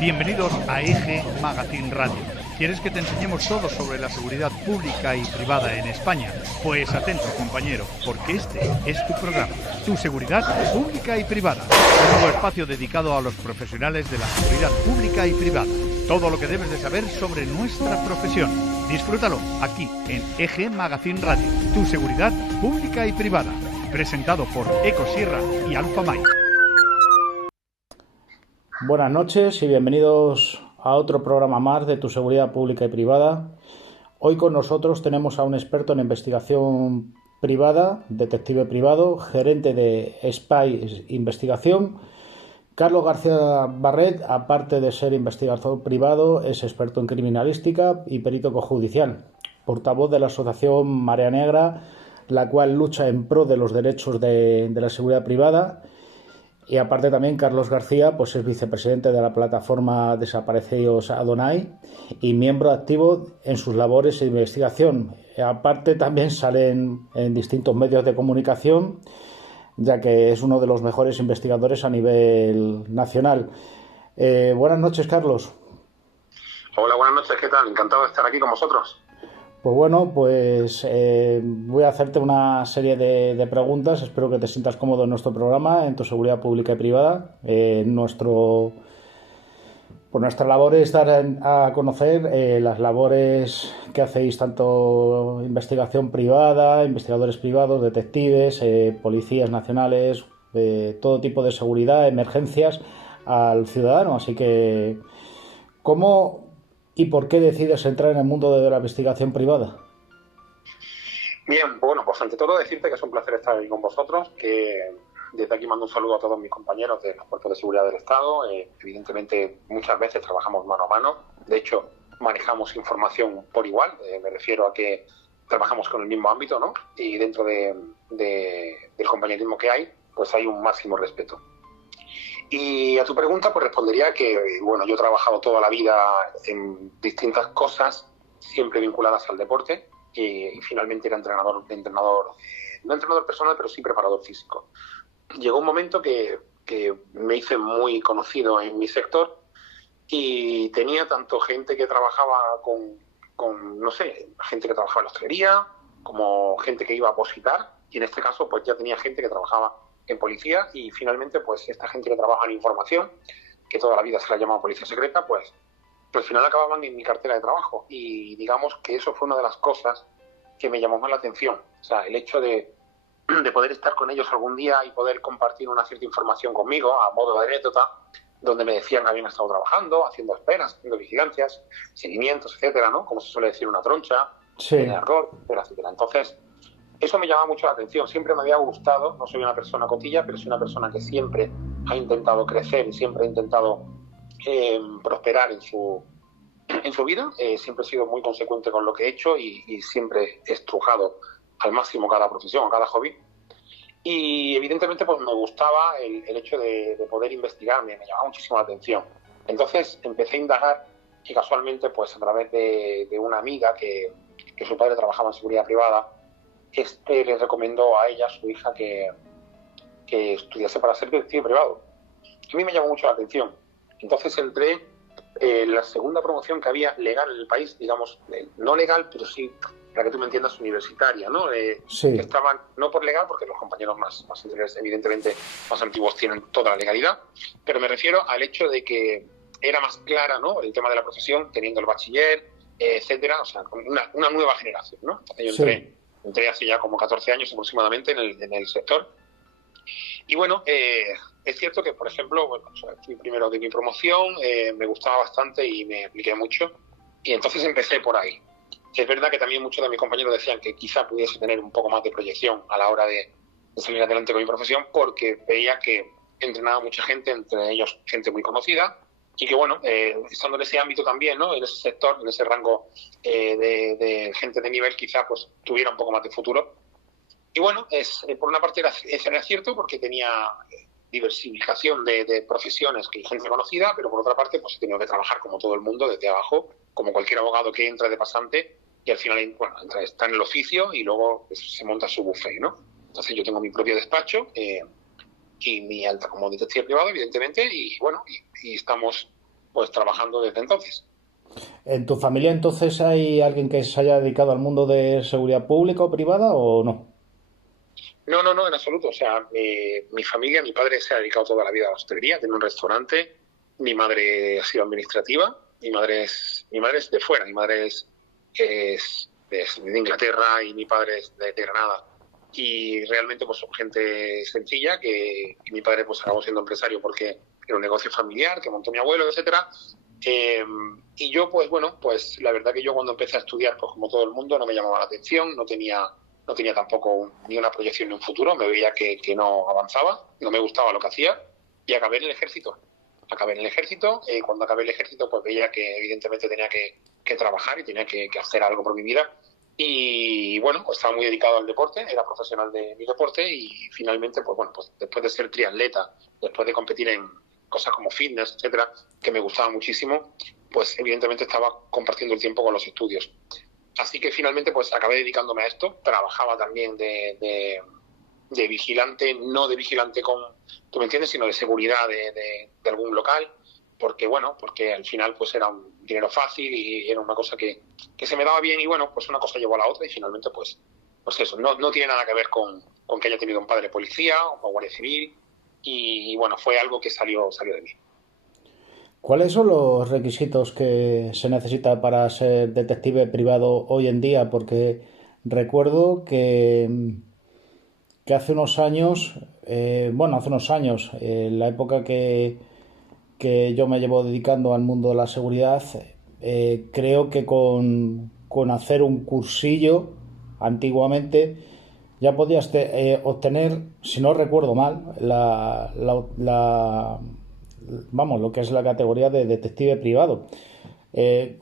Bienvenidos a Eje Magazine Radio. ¿Quieres que te enseñemos todo sobre la seguridad pública y privada en España? Pues atento, compañero, porque este es tu programa, Tu Seguridad Pública y Privada, un nuevo espacio dedicado a los profesionales de la seguridad pública y privada. Todo lo que debes de saber sobre nuestra profesión. Disfrútalo aquí en Eje Magazine Radio, Tu Seguridad Pública y Privada, presentado por Ecosierra y Alfa Mike. Buenas noches y bienvenidos a otro programa más de Tu Seguridad Pública y Privada. Hoy con nosotros tenemos a un experto en investigación privada, detective privado, gerente de Spy Investigación. Carlos García Barret, aparte de ser investigador privado, es experto en criminalística y perito judicial, portavoz de la asociación Marea Negra, la cual lucha en pro de los derechos de la seguridad privada. Y aparte también Carlos García pues es vicepresidente de la plataforma Desaparecidos Adonai y miembro activo en sus labores de investigación. Aparte también sale en distintos medios de comunicación, ya que es uno de los mejores investigadores a nivel nacional. Buenas noches, Carlos. Hola, buenas noches, ¿qué tal? Encantado de estar aquí con vosotros. Pues bueno, voy a hacerte una serie de preguntas. Espero que te sientas cómodo en nuestro programa, en Tu Seguridad Pública y Privada. Nuestra labor es dar a conocer las labores que hacéis, tanto investigación privada, investigadores privados, detectives, policías nacionales, todo tipo de seguridad, emergencias al ciudadano. Así que, ¿cómo y por qué decides entrar en el mundo de la investigación privada? Bien, bueno, pues ante todo decirte que es un placer estar aquí con vosotros, que desde aquí mando un saludo a todos mis compañeros de los cuerpos de seguridad del Estado. Evidentemente, muchas veces trabajamos mano a mano. De hecho, manejamos información por igual. Me refiero a que trabajamos con el mismo ámbito, ¿no? Y dentro del compañerismo que hay, pues hay un máximo respeto. Y a tu pregunta, pues respondería que, bueno, yo he trabajado toda la vida en distintas cosas, siempre vinculadas al deporte, y finalmente era entrenador, no entrenador personal, pero sí preparador físico. Llegó un momento que me hice muy conocido en mi sector y tenía tanto gente que trabajaba no sé, gente que trabajaba en la hostelería, como gente que iba a opositar, y en este caso pues ya tenía gente que trabajaba en policía, y finalmente pues esta gente que trabaja en información, que toda la vida se la ha llamado policía secreta, pues al final acababan en mi cartera de trabajo, y digamos que eso fue una de las cosas que me llamó más la atención. O sea, el hecho de poder estar con ellos algún día y poder compartir una cierta información conmigo a modo de anécdota, donde me decían que habían estado trabajando, haciendo esperas, haciendo vigilancias, seguimientos, etcétera, ¿no? Como se suele decir, una troncha, Sí. en error, etcétera. Entonces, eso me llama mucho la atención. Siempre me había gustado, no soy una persona cotilla, pero soy una persona que siempre ha intentado crecer y siempre ha intentado prosperar en su vida. Siempre he sido muy consecuente con lo que he hecho y siempre he estrujado al máximo cada profesión, cada hobby. Y evidentemente pues me gustaba el hecho de poder investigar, me llamaba muchísimo la atención. Entonces empecé a indagar y casualmente pues a través de una amiga que su padre trabajaba en seguridad privada, le recomendó a ella, a su hija, que estudiase para ser detective privado. A mí me llamó mucho la atención. Entonces entré en la segunda promoción que había legal en el país, digamos, no legal, pero sí, para que tú me entiendas, universitaria, ¿no? Sí. Que estaban, no por legal, porque los compañeros más anteriores, evidentemente, más antiguos tienen toda la legalidad, pero me refiero al hecho de que era más clara, ¿no?, el tema de la profesión, teniendo el bachiller, etcétera, o sea, una nueva generación, ¿no? Entonces yo entré hace ya como 14 años aproximadamente en el sector. Y bueno, es cierto que, por ejemplo, fui primero de mi promoción, me gustaba bastante y me apliqué mucho, y entonces empecé por ahí. Es verdad que también muchos de mis compañeros decían que quizá pudiese tener un poco más de proyección a la hora de salir adelante con mi profesión, porque veía que entrenaba mucha gente, entre ellos gente muy conocida, y que bueno, estando en ese ámbito también, ¿no?, en ese sector, en ese rango de gente de nivel, quizá pues tuviera un poco más de futuro. Y bueno, por una parte era cierto, porque tenía diversificación de profesiones que hay gente conocida, pero por otra parte pues he tenido que trabajar como todo el mundo desde abajo, como cualquier abogado que entra de pasante, y al final, bueno, está en el oficio y luego se monta su buffet, ¿no? Entonces yo tengo mi propio despacho, y mi alta como detective privado, evidentemente, y bueno, y estamos pues trabajando desde entonces. ¿En tu familia entonces hay alguien que se haya dedicado al mundo de seguridad pública o privada o no? No, en absoluto. O sea, mi familia, mi padre se ha dedicado toda la vida a la hostelería, tiene un restaurante, mi madre ha sido administrativa, mi madre es de fuera, mi madre es de Inglaterra y mi padre es de Granada. Y realmente pues son gente sencilla que mi padre pues acabó siendo empresario porque era un negocio familiar que montó mi abuelo, etcétera. Y yo pues bueno, pues la verdad que yo cuando empecé a estudiar, pues como todo el mundo, no me llamaba la atención, no tenía tampoco ni una proyección ni un futuro, me veía que no avanzaba, no me gustaba lo que hacía y acabé en el ejército. Cuando acabé el ejército pues veía que evidentemente tenía que trabajar y tenía que hacer algo por mi vida. Y bueno, pues estaba muy dedicado al deporte, era profesional de mi deporte y finalmente, pues bueno, pues después de ser triatleta, después de competir en cosas como fitness, etcétera, que me gustaba muchísimo, pues evidentemente estaba compartiendo el tiempo con los estudios. Así que finalmente pues acabé dedicándome a esto. Trabajaba también de vigilante, no de vigilante tú me entiendes, sino de seguridad de algún local, porque al final pues era un dinero fácil y era una cosa que se me daba bien y bueno, pues una cosa llevó a la otra y finalmente pues eso, no tiene nada que ver con que haya tenido un padre policía o guardia civil y bueno, fue algo que salió de mí. ¿Cuáles son los requisitos que se necesita para ser detective privado hoy en día? Porque recuerdo que hace unos años, en la época que yo me llevo dedicando al mundo de la seguridad, creo que con hacer un cursillo antiguamente ya podías obtener, si no recuerdo mal, lo que es la categoría de detective privado. ¿Qué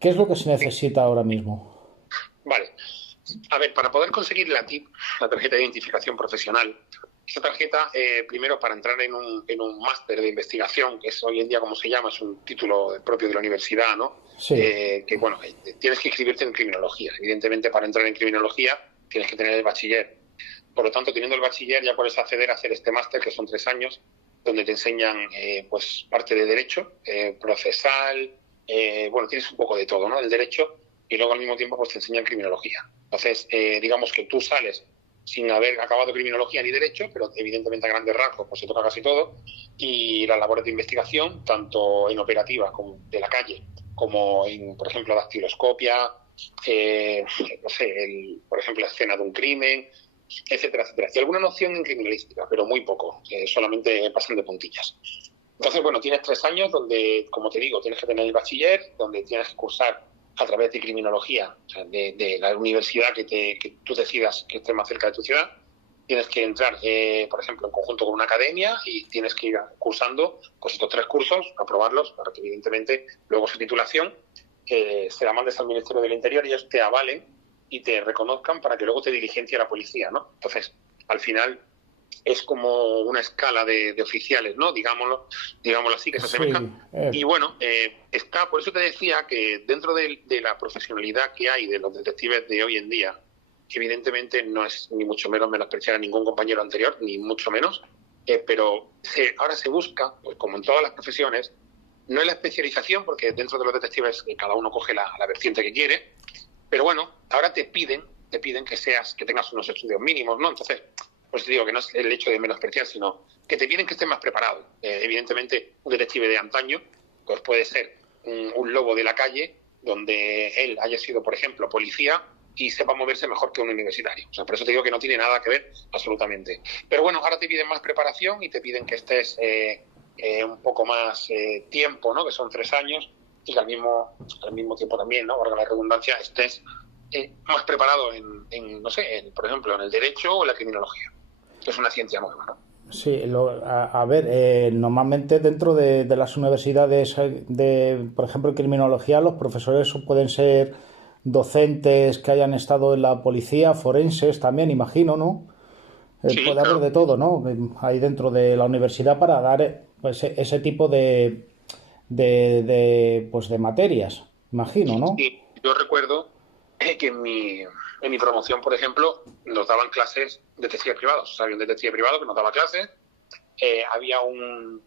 es lo que se necesita ahora mismo? Vale. A ver, para poder conseguir la TIP, la tarjeta de identificación profesional, esta tarjeta, primero para entrar en un máster de investigación, que es hoy en día como se llama, es un título propio de la universidad, ¿no? Sí. Que bueno, tienes que inscribirte en criminología. Evidentemente, para entrar en criminología tienes que tener el bachiller. Por lo tanto, teniendo el bachiller ya puedes acceder a hacer este máster, que son 3 años, donde te enseñan pues parte de derecho, procesal, tienes un poco de todo, ¿no? El derecho, y luego al mismo tiempo pues te enseñan criminología. Entonces, digamos que tú sales sin haber acabado criminología ni derecho, pero evidentemente a grandes rasgos pues se toca casi todo, y las labores de investigación, tanto en operativa como de la calle, como en, por ejemplo, dactiloscopia, por ejemplo, la escena de un crimen, etcétera, etcétera. Y alguna noción en criminalística, pero muy poco, solamente pasan de puntillas. Entonces, bueno, tienes 3 años donde, como te digo, tienes que tener el bachiller, donde tienes que cursar a través de criminología, o sea, de la universidad que tú decidas que esté más cerca de tu ciudad. Tienes que entrar, por ejemplo, en conjunto con una academia y tienes que ir cursando pues estos 3 cursos, aprobarlos, para que evidentemente luego su titulación se la mandes al Ministerio del Interior y ellos te avalen y te reconozcan para que luego te diligencie a la policía, ¿no? Entonces, al final es como una escala de oficiales, ¿no? Digámoslo así, que se asemejan. Y bueno, por eso te decía que dentro de la profesionalidad que hay de los detectives de hoy en día, que evidentemente no es ni mucho menos menospreciar a ningún compañero anterior, ni mucho menos, pero ahora se busca, pues como en todas las profesiones, no es la especialización, porque dentro de los detectives cada uno coge la vertiente que quiere, pero bueno, ahora te piden que tengas unos estudios mínimos, ¿no? Entonces, pues te digo que no es el hecho de menospreciar, sino que te piden que estés más preparado. Evidentemente, un detective de antaño pues puede ser un lobo de la calle, donde él haya sido, por ejemplo, policía y sepa moverse mejor que un universitario. O sea, por eso te digo que no tiene nada que ver absolutamente. Pero bueno, ahora te piden más preparación y te piden que estés un poco más tiempo, ¿no? Que son 3 años, y que al mismo tiempo también, ¿no? Valga la redundancia, estés más preparado por ejemplo, en el derecho o la criminología, que es una ciencia nueva, ¿no? Sí, normalmente dentro de las universidades, por ejemplo, en criminología, los profesores pueden ser docentes que hayan estado en la policía, forenses también, imagino, ¿no? Sí, puede claro. haber de todo, ¿no? Ahí dentro de la universidad para dar pues, ese tipo de materias, imagino, ¿no? Sí, yo recuerdo que en mi promoción, por ejemplo, nos daban clases de detectives privados. O sea, había un detective privado que nos daba clases había un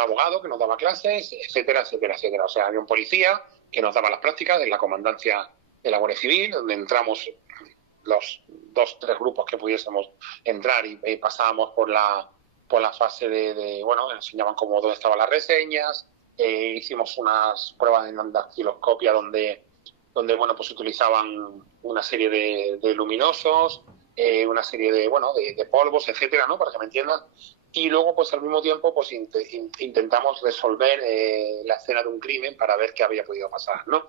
abogado que nos daba clases, etcétera, etcétera, etcétera. O sea, había un policía que nos daba las prácticas en la comandancia de la Guardia Civil, donde entramos los 2-3 grupos que pudiésemos entrar y pasábamos por la fase bueno, enseñaban cómo dónde estaban las reseñas, hicimos unas pruebas en dactiloscopia donde bueno, pues utilizaban una serie de luminosos, una serie de polvos, etcétera, ¿no? Para que me entiendan. Y luego, pues al mismo tiempo, pues intentamos resolver la escena de un crimen para ver qué había podido pasar, ¿no?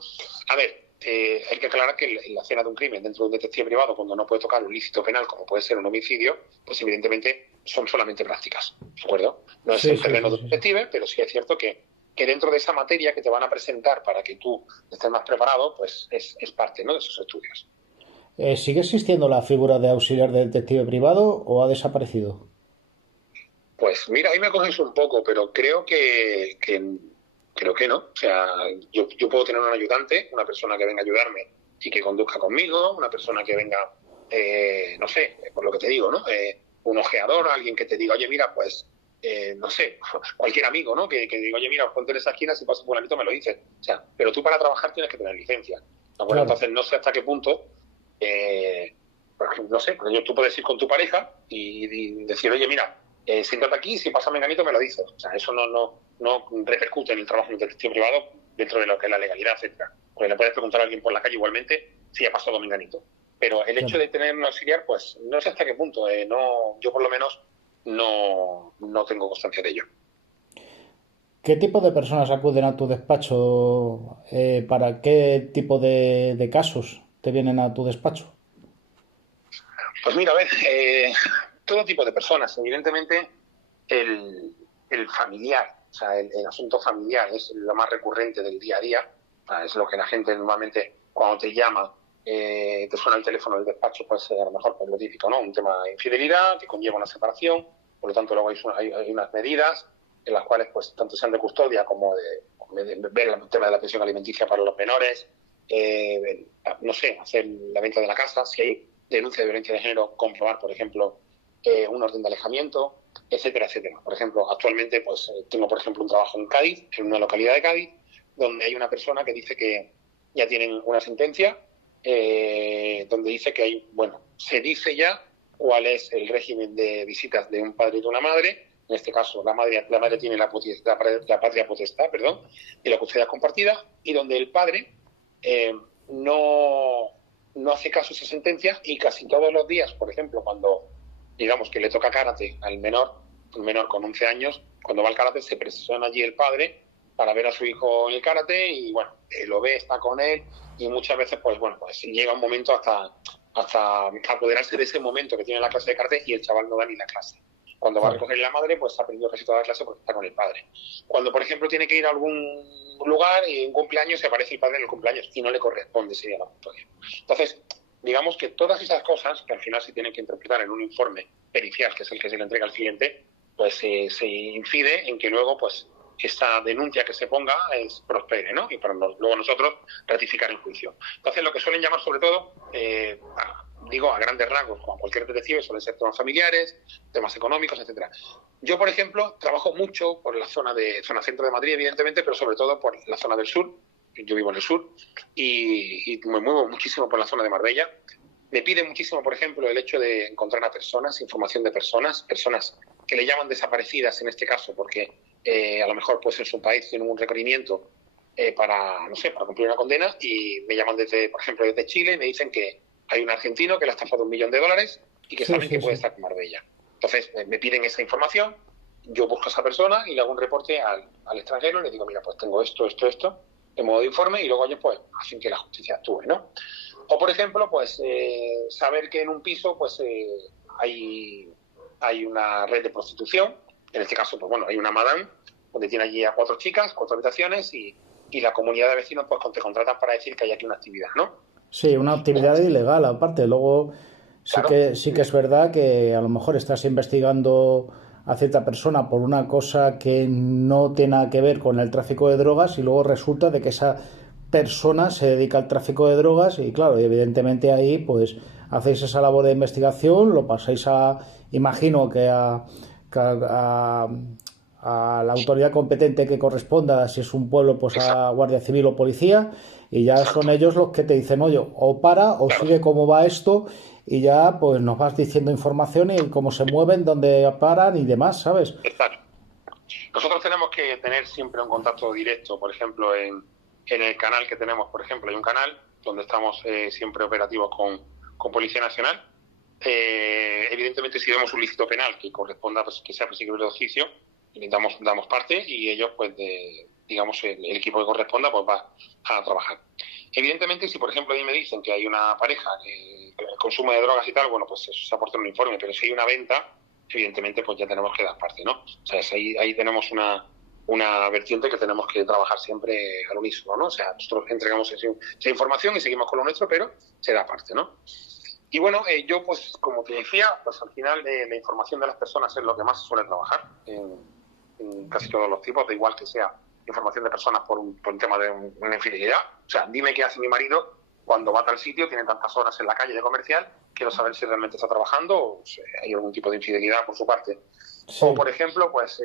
A ver, hay que aclarar que la escena de un crimen dentro de un detective privado, cuando no puede tocar un ilícito penal, como puede ser un homicidio, pues evidentemente son solamente prácticas, ¿de acuerdo? No es el terreno de un detective, pero sí es cierto que dentro de esa materia que te van a presentar para que tú estés más preparado, pues es parte, ¿no?, de esos estudios. ¿Sigue existiendo la figura de auxiliar de detective privado o ha desaparecido? Pues mira, ahí me coges un poco, pero creo que no. O sea, yo puedo tener un ayudante, una persona que venga a ayudarme y que conduzca conmigo, una persona que venga, no sé, por lo que te digo, ¿no? Un ojeador, alguien que te diga, oye, mira, pues, no sé, cualquier amigo, ¿no? Que diga, oye, mira, ponte en esa esquina, si pasas por me lo dices. O sea, pero tú para trabajar tienes que tener licencia, ¿de acuerdo? Claro. Entonces no sé hasta qué punto, no sé, tú puedes ir con tu pareja y decir, oye, mira, siéntate aquí, si pasa menganito me lo dices. O sea, eso no repercute en el trabajo de un detective privado dentro de lo que es la legalidad, etcétera. Porque le puedes preguntar a alguien por la calle igualmente si ha pasado menganito. Pero el hecho de tener un auxiliar, pues no sé hasta qué punto. Yo por lo menos no tengo constancia de ello. ¿Qué tipo de personas acuden a tu despacho? ¿Para qué tipo de casos te vienen a tu despacho? Pues mira, a ver, todo tipo de personas. Evidentemente, el familiar, o sea, el asunto familiar es lo más recurrente del día a día. Es lo que la gente normalmente, cuando te llama, te suena el teléfono del despacho, pues a lo mejor pues, lo típico, ¿no? Un tema de infidelidad que conlleva una separación, por lo tanto luego hay unas medidas en las cuales pues tanto sean de custodia como de ver el tema de la pensión alimenticia para los menores, no sé, hacer la venta de la casa, si hay denuncia de violencia de género, comprobar, por ejemplo, un orden de alejamiento, etcétera, etcétera. Por ejemplo, actualmente pues tengo, por ejemplo, un trabajo en Cádiz, en una localidad de Cádiz, donde hay una persona que dice que ya tienen una sentencia, donde dice que hay, bueno, se dice ya cuál es el régimen de visitas de un padre y de una madre. En este caso, la madre tiene la patria potestad, y la custodia compartida, y donde el padre no hace caso a esa sentencia y casi todos los días, por ejemplo, cuando digamos que le toca karate al menor, un menor con 11 años, cuando va al karate se presenta allí el padre para ver a su hijo en el karate y bueno, lo ve, está con él y muchas veces pues llega un momento hasta apoderarse de ese momento que tiene la clase de karate y el chaval no da ni la clase. Cuando va a recoger la madre, pues ha perdido casi toda la clase porque está con el padre. Cuando, por ejemplo, tiene que ir a algún lugar y en un cumpleaños se aparece el padre en el cumpleaños y no le corresponde ese día la custodia. Entonces, digamos que todas esas cosas, que al final se tienen que interpretar en un informe pericial, que es el que se le entrega al cliente, pues se incide en que luego, pues, esta denuncia que se ponga prospere, ¿no? Y para luego nosotros ratificar el juicio. Entonces, lo que suelen llamar sobre todo, a grandes rasgos, como cualquier detective, suelen ser temas familiares, temas económicos, etcétera. Yo, por ejemplo, trabajo mucho por la zona centro de Madrid, evidentemente, pero sobre todo por la zona del sur. Yo vivo en el sur y me muevo muchísimo por la zona de Marbella. Me pide muchísimo, por ejemplo, el hecho de encontrar a personas, información de personas que le llaman desaparecidas en este caso, porque a lo mejor pues en su país tienen un requerimiento para cumplir una condena y me llaman por ejemplo, desde Chile y me dicen que hay un argentino que le ha estafado $1 millón y que saben que puede estar en Marbella. Entonces me piden esa información, yo busco a esa persona y le hago un reporte al extranjero y le digo, mira, pues tengo esto, en modo de informe y luego ellos pues hacen que la justicia actúe, ¿no? O por ejemplo, pues saber que en un piso pues hay una red de prostitución, en este caso pues hay una madame donde tiene allí a 4 chicas, 4 habitaciones y la comunidad de vecinos pues te contratan para decir que hay aquí una actividad, ¿no? Sí, una actividad ilegal aparte. Luego sí que es verdad que a lo mejor estás investigando a cierta persona por una cosa que no tiene nada que ver con el tráfico de drogas y luego resulta de que esa persona se dedica al tráfico de drogas y claro, evidentemente ahí pues hacéis esa labor de investigación, lo pasáis imagino que a a la autoridad competente que corresponda, si es un pueblo, pues a Guardia Civil o Policía, y ya son ellos los que te dicen, oye, o para, o sigue cómo va esto, y ya pues nos vas diciendo información y cómo se mueven, dónde paran y demás, ¿sabes? Exacto. Nosotros tenemos que tener siempre un contacto directo, por ejemplo, en el canal que tenemos, por ejemplo, hay un canal donde estamos siempre operativos con Policía Nacional. Evidentemente, si vemos un ilícito penal que corresponda, pues, que sea perseguible de oficio, damos parte y ellos, pues, digamos, el equipo que corresponda, pues va a trabajar. Evidentemente, si por ejemplo a mí me dicen que hay una pareja que consumo de drogas y tal, bueno, pues eso se aporta en un informe, pero si hay una venta, evidentemente, pues ya tenemos que dar parte, ¿no? O sea, ahí tenemos una vertiente que tenemos que trabajar siempre al unísono, ¿no? O sea, nosotros entregamos esa información y seguimos con lo nuestro, pero se da parte, ¿no? Y bueno, yo, pues, como te decía, pues al final la información de las personas es lo que más se suele trabajar en casi todos los tipos, da igual que sea información de personas por un tema de una infidelidad. O sea, dime qué hace mi marido cuando va a tal sitio, tiene tantas horas en la calle de comercial, quiero saber si realmente está trabajando o si hay algún tipo de infidelidad por su parte. Sí. O, por ejemplo, pues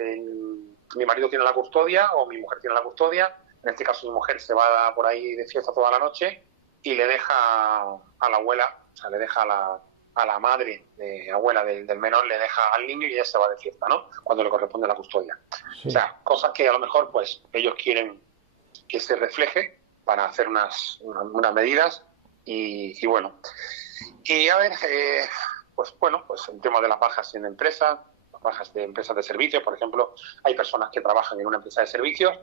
mi marido tiene la custodia o mi mujer tiene la custodia. En este caso, mi mujer se va por ahí de fiesta toda la noche y le deja a la abuela, o sea, le deja a la madre, abuela del menor, le deja al niño y ella se va de fiesta, ¿no? Cuando le corresponde la custodia. Sí. O sea, cosas que a lo mejor, pues, ellos quieren que se refleje para hacer unas medidas y bueno. Y a ver, pues bueno, pues el tema de las bajas en empresas, las bajas de empresas de servicios, por ejemplo, hay personas que trabajan en una empresa de servicios,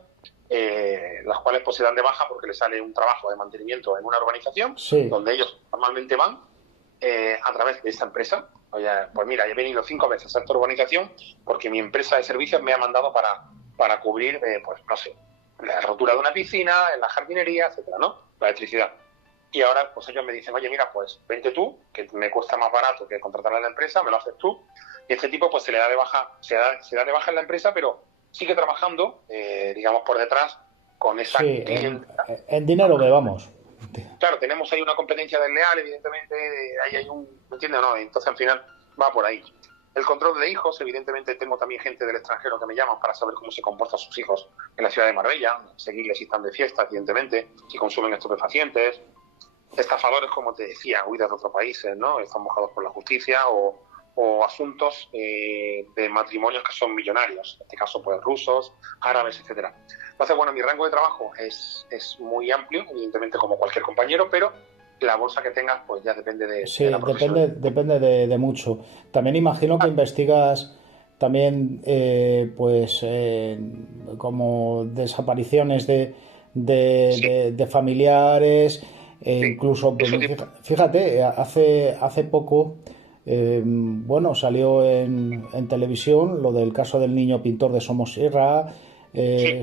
las cuales pues se dan de baja porque les sale un trabajo de mantenimiento en una urbanización, sí, donde ellos normalmente van a través de esa empresa. Oye, pues mira, he venido 5 veces a esta urbanización porque mi empresa de servicios me ha mandado para cubrir, pues no sé, la rotura de una piscina, en la jardinería, etcétera, ¿no? La electricidad. Y ahora, pues ellos me dicen, oye, mira, pues vente tú, que me cuesta más barato que contratar a la empresa, me lo haces tú. Y este tipo, pues se da de baja en la empresa, pero sigue trabajando, digamos, por detrás con esa clienta. En dinero que vamos. Claro, tenemos ahí una competencia desleal, evidentemente, ahí hay ¿me entiendes o no? Entonces, al final, va por ahí. El control de hijos, evidentemente, tengo también gente del extranjero que me llaman para saber cómo se comportan sus hijos en la ciudad de Marbella, seguirles si están de fiesta, evidentemente, si consumen estupefacientes. Estafadores, como te decía, huidas de otros países, ¿no? Están mojados por la justicia o asuntos de matrimonios que son millonarios, en este caso, pues, rusos, árabes, etcétera. Entonces, bueno, mi rango de trabajo es muy amplio, evidentemente, como cualquier compañero, pero la bolsa que tengas, pues ya depende de la profesión. Depende de mucho. También imagino que investigas también, como desapariciones de familiares, incluso, fíjate, hace poco, salió en televisión lo del caso del niño pintor de Somosierra,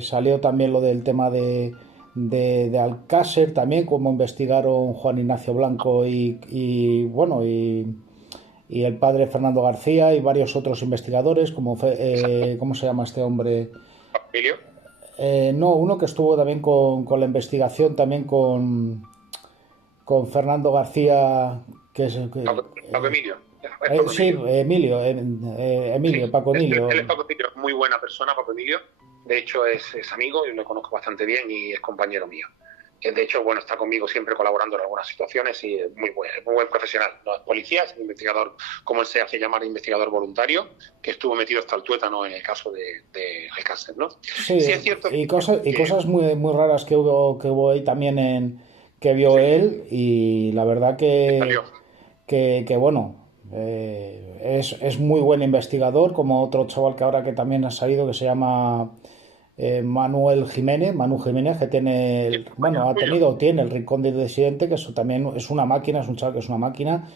salió también lo del tema de Alcácer, también cómo investigaron Juan Ignacio Blanco y el padre Fernando García y varios otros investigadores, como ¿cómo se llama este hombre? ¿Emilio? No, uno que estuvo también con la investigación, también con Fernando García, que es Paco Emilio. Emilio, Paco Emilio. Él es Paco Emilio, muy buena persona, Paco Emilio. De hecho, es amigo, yo lo conozco bastante bien y es compañero mío. De hecho, bueno, está conmigo siempre colaborando en algunas situaciones y es muy buen profesional. No es policía, es un investigador, como él se hace llamar, investigador voluntario, que estuvo metido hasta el tuétano en el caso de Alcácer, ¿no? Sí, es cierto. Y cosas muy, muy raras que hubo ahí también que vio él, y la verdad que bueno, es muy buen investigador, como otro chaval que ahora que también ha salido, que se llama Manu Jiménez, que tiene el Rincón del Disidente, que eso también es una máquina, es un chaval que es una máquina.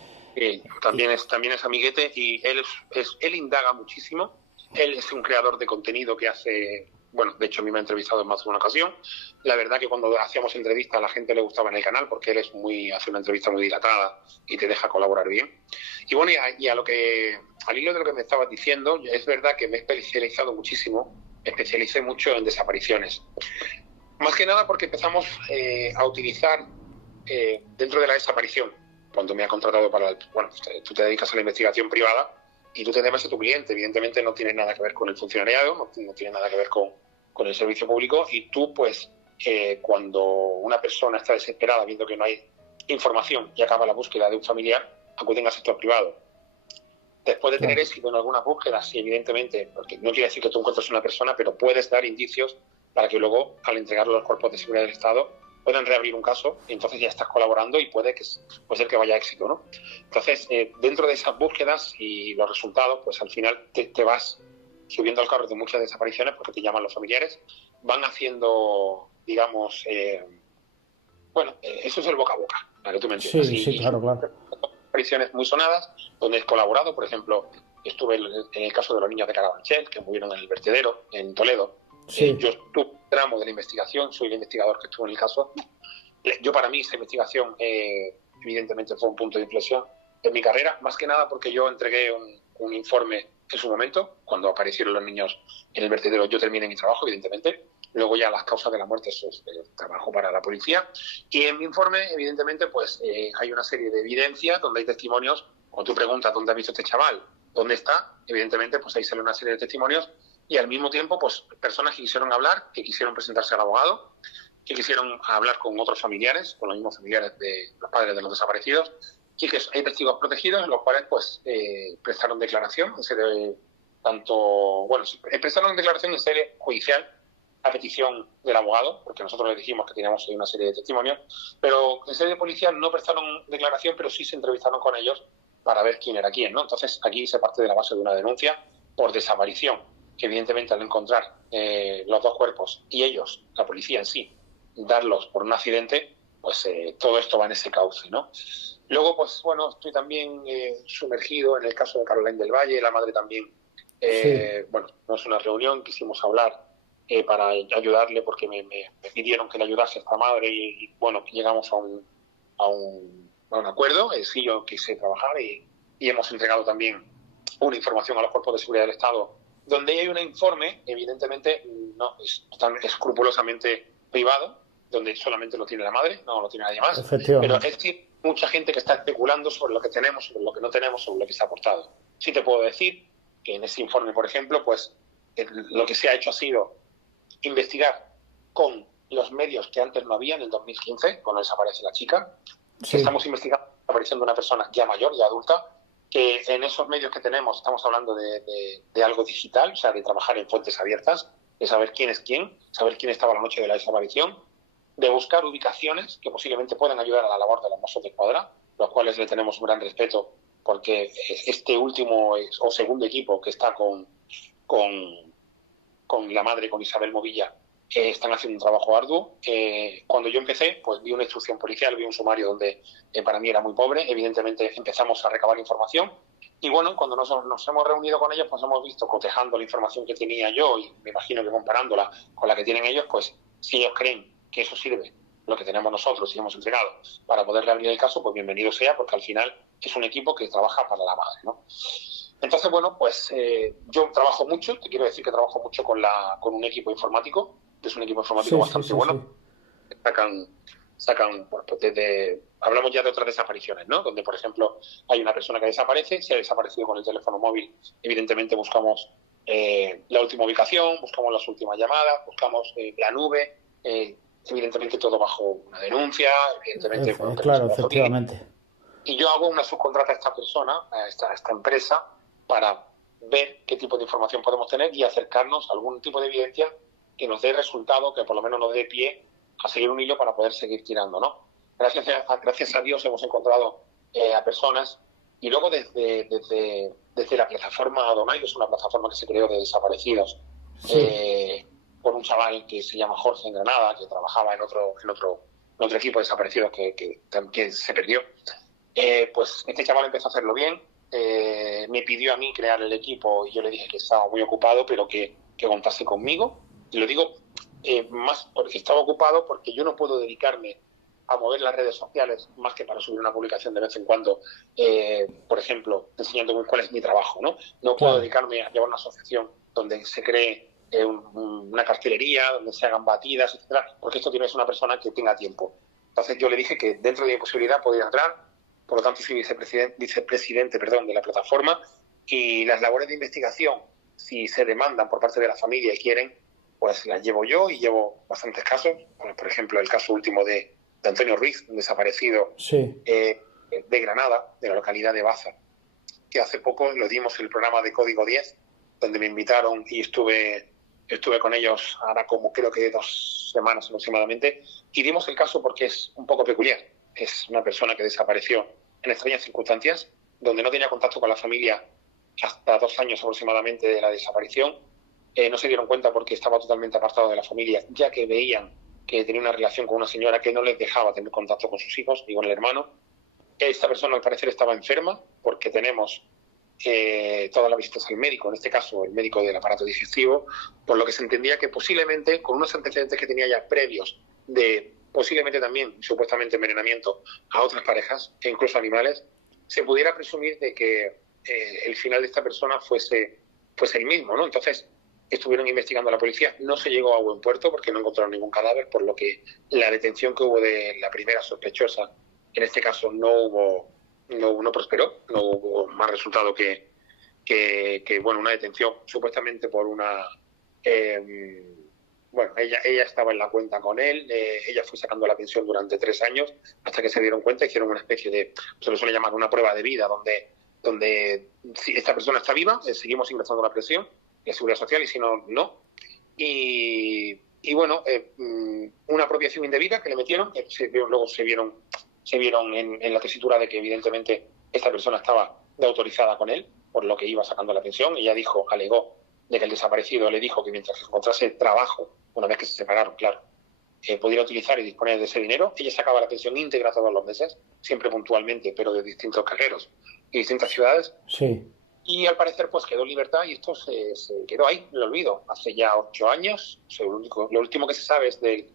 También es amiguete y él indaga muchísimo. Él es un creador de contenido que hace, bueno, de hecho a mí me ha entrevistado en más de una ocasión. La verdad que cuando hacíamos entrevistas a la gente le gustaba en el canal porque él hace una entrevista muy dilatada y te deja colaborar bien. Y bueno, al hilo de lo que me estabas diciendo, es verdad que me he especializado muchísimo, me especialicé mucho en desapariciones. Más que nada porque empezamos a utilizar dentro de la desaparición, cuando me ha contratado tú te dedicas a la investigación privada, y tú te debes a tu cliente. Evidentemente no tiene nada que ver con el funcionariado, no tiene nada que ver con el servicio público, y tú, pues, cuando una persona está desesperada viendo que no hay información y acaba la búsqueda de un familiar, acuden al sector privado. Después de tener éxito en algunas búsquedas, sí, evidentemente, porque no quiere decir que tú encuentres una persona, pero puedes dar indicios para que luego, al entregarlo a los cuerpos de seguridad del Estado, puedan reabrir un caso, y entonces ya estás colaborando y puede ser que vaya a éxito, ¿no? Entonces, dentro de esas búsquedas y los resultados, pues al final te vas subiendo al carro de muchas desapariciones, porque te llaman los familiares, van haciendo, digamos, eso es el boca a boca, para que tú me entiendas. Sí, claro. Desapariciones muy sonadas, donde he colaborado. Por ejemplo, estuve en el caso de los niños de Carabanchel, que murieron en el vertedero, en Toledo. Sí. Yo estuve en el tramo de la investigación, soy el investigador que estuvo en el caso. Para mí, esa investigación, evidentemente, fue un punto de inflexión en mi carrera, más que nada porque yo entregué un informe en su momento, cuando aparecieron los niños en el vertedero. Yo terminé mi trabajo, evidentemente. Luego ya las causas de la muerte, eso es trabajo para la policía. Y en mi informe, evidentemente, pues hay una serie de evidencias donde hay testimonios. Cuando tú preguntas dónde has visto este chaval, dónde está, evidentemente, pues ahí sale una serie de testimonios. Y al mismo tiempo, pues personas que quisieron hablar, que quisieron presentarse al abogado, que quisieron hablar con otros familiares, con los mismos familiares de los padres de los desaparecidos, y que hay testigos protegidos, los cuales pues prestaron declaración en sede prestaron declaración en sede judicial a petición del abogado, porque nosotros les dijimos que teníamos ahí una serie de testimonios, pero en sede policial no prestaron declaración, pero sí se entrevistaron con ellos para ver quién era quién, ¿no? Entonces aquí se parte de la base de una denuncia por desaparición, que evidentemente al encontrar los dos cuerpos y ellos, la policía en sí, darlos por un accidente, pues todo esto va en ese cauce, ¿no? Luego, pues bueno, estoy también sumergido en el caso de Caroline del Valle, la madre también. Tuvimos una reunión, quisimos hablar para ayudarle, porque me pidieron que le ayudase a esta madre, y llegamos a un acuerdo. Sí, yo quise trabajar y hemos entregado también una información a los cuerpos de seguridad del Estado, donde hay un informe, evidentemente, no es tan escrupulosamente privado, donde solamente lo tiene la madre, no lo tiene nadie más. Pero es decir, mucha gente que está especulando sobre lo que tenemos, sobre lo que no tenemos, sobre lo que se ha aportado. Sí te puedo decir que en ese informe, por ejemplo, pues lo que se ha hecho ha sido investigar con los medios que antes no había en el 2015, cuando desaparece la chica. Sí. Estamos investigando la desaparición de una persona ya mayor, ya adulta, que en esos medios que tenemos estamos hablando de algo digital, o sea, de trabajar en fuentes abiertas, de saber quién es quién, saber quién estaba la noche de la desaparición, de buscar ubicaciones que posiblemente puedan ayudar a la labor de los Mossos de Escuadra, los cuales le tenemos un gran respeto, porque este último o segundo equipo que está con la madre, con Isabel Movilla, están haciendo un trabajo arduo. Cuando yo empecé, pues vi una instrucción policial, vi un sumario donde para mí era muy pobre. Evidentemente empezamos a recabar información, y bueno, cuando nos hemos reunido con ellos, pues hemos visto, cotejando la información que tenía yo, y me imagino que comparándola con la que tienen ellos, pues si ellos creen que eso sirve, lo que tenemos nosotros y hemos entregado, para poder reabrir el caso, pues bienvenido sea, porque al final es un equipo que trabaja para la madre, ¿no? Entonces, bueno, pues yo trabajo mucho, te quiero decir que trabajo mucho con un equipo informático, que es un equipo informático bastante bueno. Sacan pues hablamos ya de otras desapariciones, ¿no? Donde, por ejemplo, hay una persona que desaparece, se ha desaparecido con el teléfono móvil, evidentemente buscamos la última ubicación, buscamos las últimas llamadas, buscamos la nube, evidentemente todo bajo una denuncia, evidentemente... Claro, efectivamente. Y yo hago una subcontrata a esta persona, a esta empresa, para ver qué tipo de información podemos tener y acercarnos a algún tipo de evidencia que nos dé resultado, que por lo menos nos dé pie a seguir un hilo para poder seguir tirando, ¿no? Gracias a Dios hemos encontrado a personas, y luego desde la plataforma Adonai, que es una plataforma que se creó de desaparecidos, por un chaval que se llama Jorge en Granada, que trabajaba en otro equipo de desaparecidos que se perdió. Pues este chaval empezó a hacerlo bien, me pidió a mí crear el equipo, y yo le dije que estaba muy ocupado, pero que contase conmigo. Y lo digo más porque estaba ocupado, porque yo no puedo dedicarme a mover las redes sociales más que para subir una publicación de vez en cuando, por ejemplo, enseñando cuál es mi trabajo, ¿no? No puedo dedicarme a llevar una asociación donde se cree una cartelería, donde se hagan batidas, etcétera, porque esto tiene que ser una persona que tenga tiempo. Entonces yo le dije que dentro de mi posibilidad podía entrar, por lo tanto soy vicepresidente de la plataforma, Y las labores de investigación, si se demandan por parte de la familia y quieren, pues las llevo yo y llevo bastantes casos. Bueno, por ejemplo, el caso último de Antonio Ruiz, un desaparecido de Granada, de la localidad de Baza, que hace poco lo dimos en el programa de Código 10, donde me invitaron y estuve con ellos ahora como creo que 2 semanas aproximadamente, y dimos el caso porque es un poco peculiar. Es una persona que desapareció en extrañas circunstancias, donde no tenía contacto con la familia hasta 2 años aproximadamente de la desaparición. No se dieron cuenta porque estaba totalmente apartado de la familia, ya que veían que tenía una relación con una señora que no les dejaba tener contacto con sus hijos ni con el hermano. Esta persona al parecer estaba enferma porque tenemos todas las visitas al médico, en este caso el médico del aparato digestivo, por lo que se entendía que posiblemente con unos antecedentes que tenía ya previos de posiblemente también supuestamente envenenamiento a otras parejas e incluso animales, se pudiera presumir de que el final de esta persona fuese el mismo, ¿no? Entonces estuvieron investigando a la policía, no se llegó a buen puerto porque no encontraron ningún cadáver, por lo que la detención que hubo de la primera sospechosa en este caso no prosperó, no hubo más resultado que una detención supuestamente por una ella estaba en la cuenta con él, ella fue sacando la pensión durante 3 años hasta que se dieron cuenta, hicieron una especie de, se lo suele llamar una prueba de vida, donde si esta persona está viva, seguimos ingresando la presión de Seguridad Social y si no, no. Y una apropiación indebida que le metieron, luego se vieron en la tesitura de que evidentemente esta persona estaba de autorizada con él, por lo que iba sacando la pensión. Ella alegó de que el desaparecido le dijo que mientras encontrase trabajo, una vez que se separaron, claro, pudiera utilizar y disponer de ese dinero. Ella sacaba la pensión íntegra todos los meses, siempre puntualmente, pero de distintos cajeros y distintas ciudades. Sí. Y al parecer pues quedó en libertad y esto se quedó ahí, en el olvido. Hace ya 8 años, lo último que se sabe es de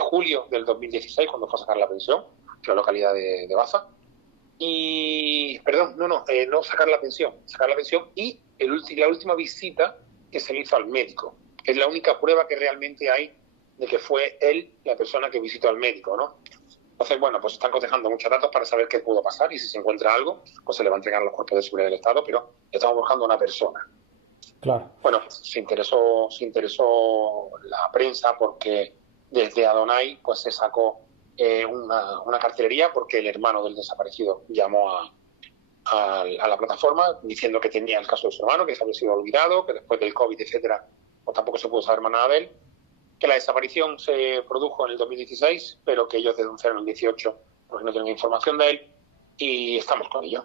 julio del 2016, cuando fue a sacar la pensión, en la localidad de Baza. Y, no sacar la pensión y la última visita que se le hizo al médico. Es la única prueba que realmente hay de que fue él la persona que visitó al médico, ¿no? Entonces, pues están cotejando muchos datos para saber qué pudo pasar y si se encuentra algo, pues se le va a entregar a los cuerpos de seguridad del Estado, pero estamos buscando a una persona. Claro. Bueno, se interesó la prensa porque desde Adonai pues se sacó una cartelería porque el hermano del desaparecido llamó a la plataforma diciendo que tenía el caso de su hermano, que se había sido olvidado, que después del COVID, etcétera, pues tampoco se pudo saber más nada de él, que la desaparición se produjo en el 2016, pero que ellos denunciaron en el 2018 porque no tienen información de él y estamos con ello.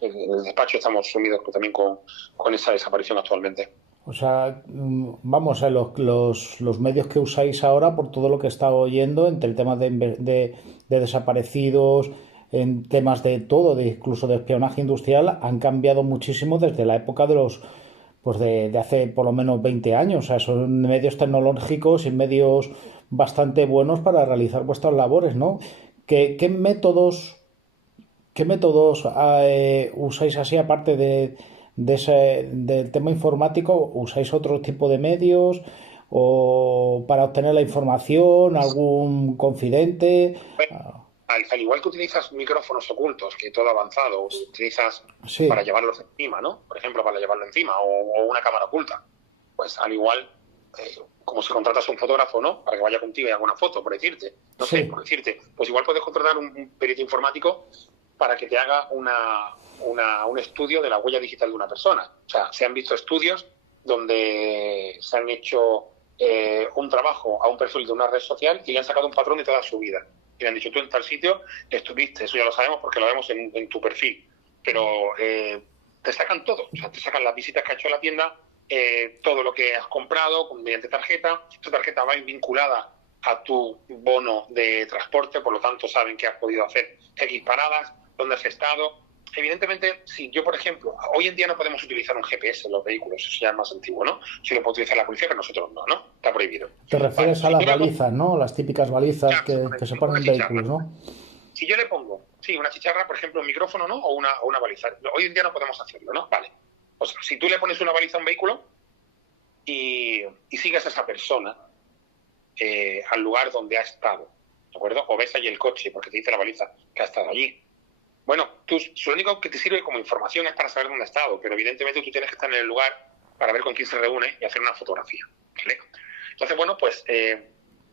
En el despacho estamos sumidos también con esa desaparición actualmente. O sea, vamos, los medios que usáis ahora, por todo lo que he estado oyendo, entre el tema de desaparecidos, en temas de todo, incluso de espionaje industrial, han cambiado muchísimo desde la época de hace por lo menos 20 años. O sea, son medios tecnológicos y medios bastante buenos para realizar vuestras labores, ¿no? ¿Qué métodos usáis así, aparte del tema informático? ¿Usáis otro tipo de medios o para obtener la información, algún confidente? Al igual que utilizas micrófonos ocultos, que todo avanzado, utilizas para llevarlos encima, ¿no? Por ejemplo, para llevarlo encima, o una cámara oculta. Pues al igual, como si contratas a un fotógrafo, ¿no? Para que vaya contigo y haga una foto, por decirte. Pues igual puedes contratar un perito informático para que te haga un estudio de la huella digital de una persona. O sea, se han visto estudios donde se han hecho un trabajo a un perfil de una red social y le han sacado un patrón de toda su vida. Y le han dicho, tú en tal sitio estuviste, eso ya lo sabemos porque lo vemos en tu perfil. Pero te sacan todo, o sea, te sacan las visitas que has hecho a la tienda, todo lo que has comprado mediante tarjeta. Esta tarjeta va vinculada a tu bono de transporte, por lo tanto saben que has podido hacer X paradas, dónde has estado. Evidentemente, si yo, por ejemplo, hoy en día no podemos utilizar un GPS en los vehículos, eso ya es más antiguo, ¿no? Si lo puede utilizar la policía, pero nosotros no, ¿no? Está prohibido. Te refieres a las balizas, ¿no? Las típicas balizas que se ponen en vehículos, ¿no? Si yo le pongo, una chicharra, por ejemplo, un micrófono, ¿no? O una baliza. Hoy en día no podemos hacerlo, ¿no? Vale. Pues si tú le pones una baliza a un vehículo y sigues a esa persona al lugar donde ha estado, ¿de acuerdo? O ves allí el coche, porque te dice la baliza que ha estado allí. Bueno, lo único que te sirve como información es para saber dónde ha estado, pero evidentemente tú tienes que estar en el lugar para ver con quién se reúne y hacer una fotografía, ¿vale? Entonces, bueno, pues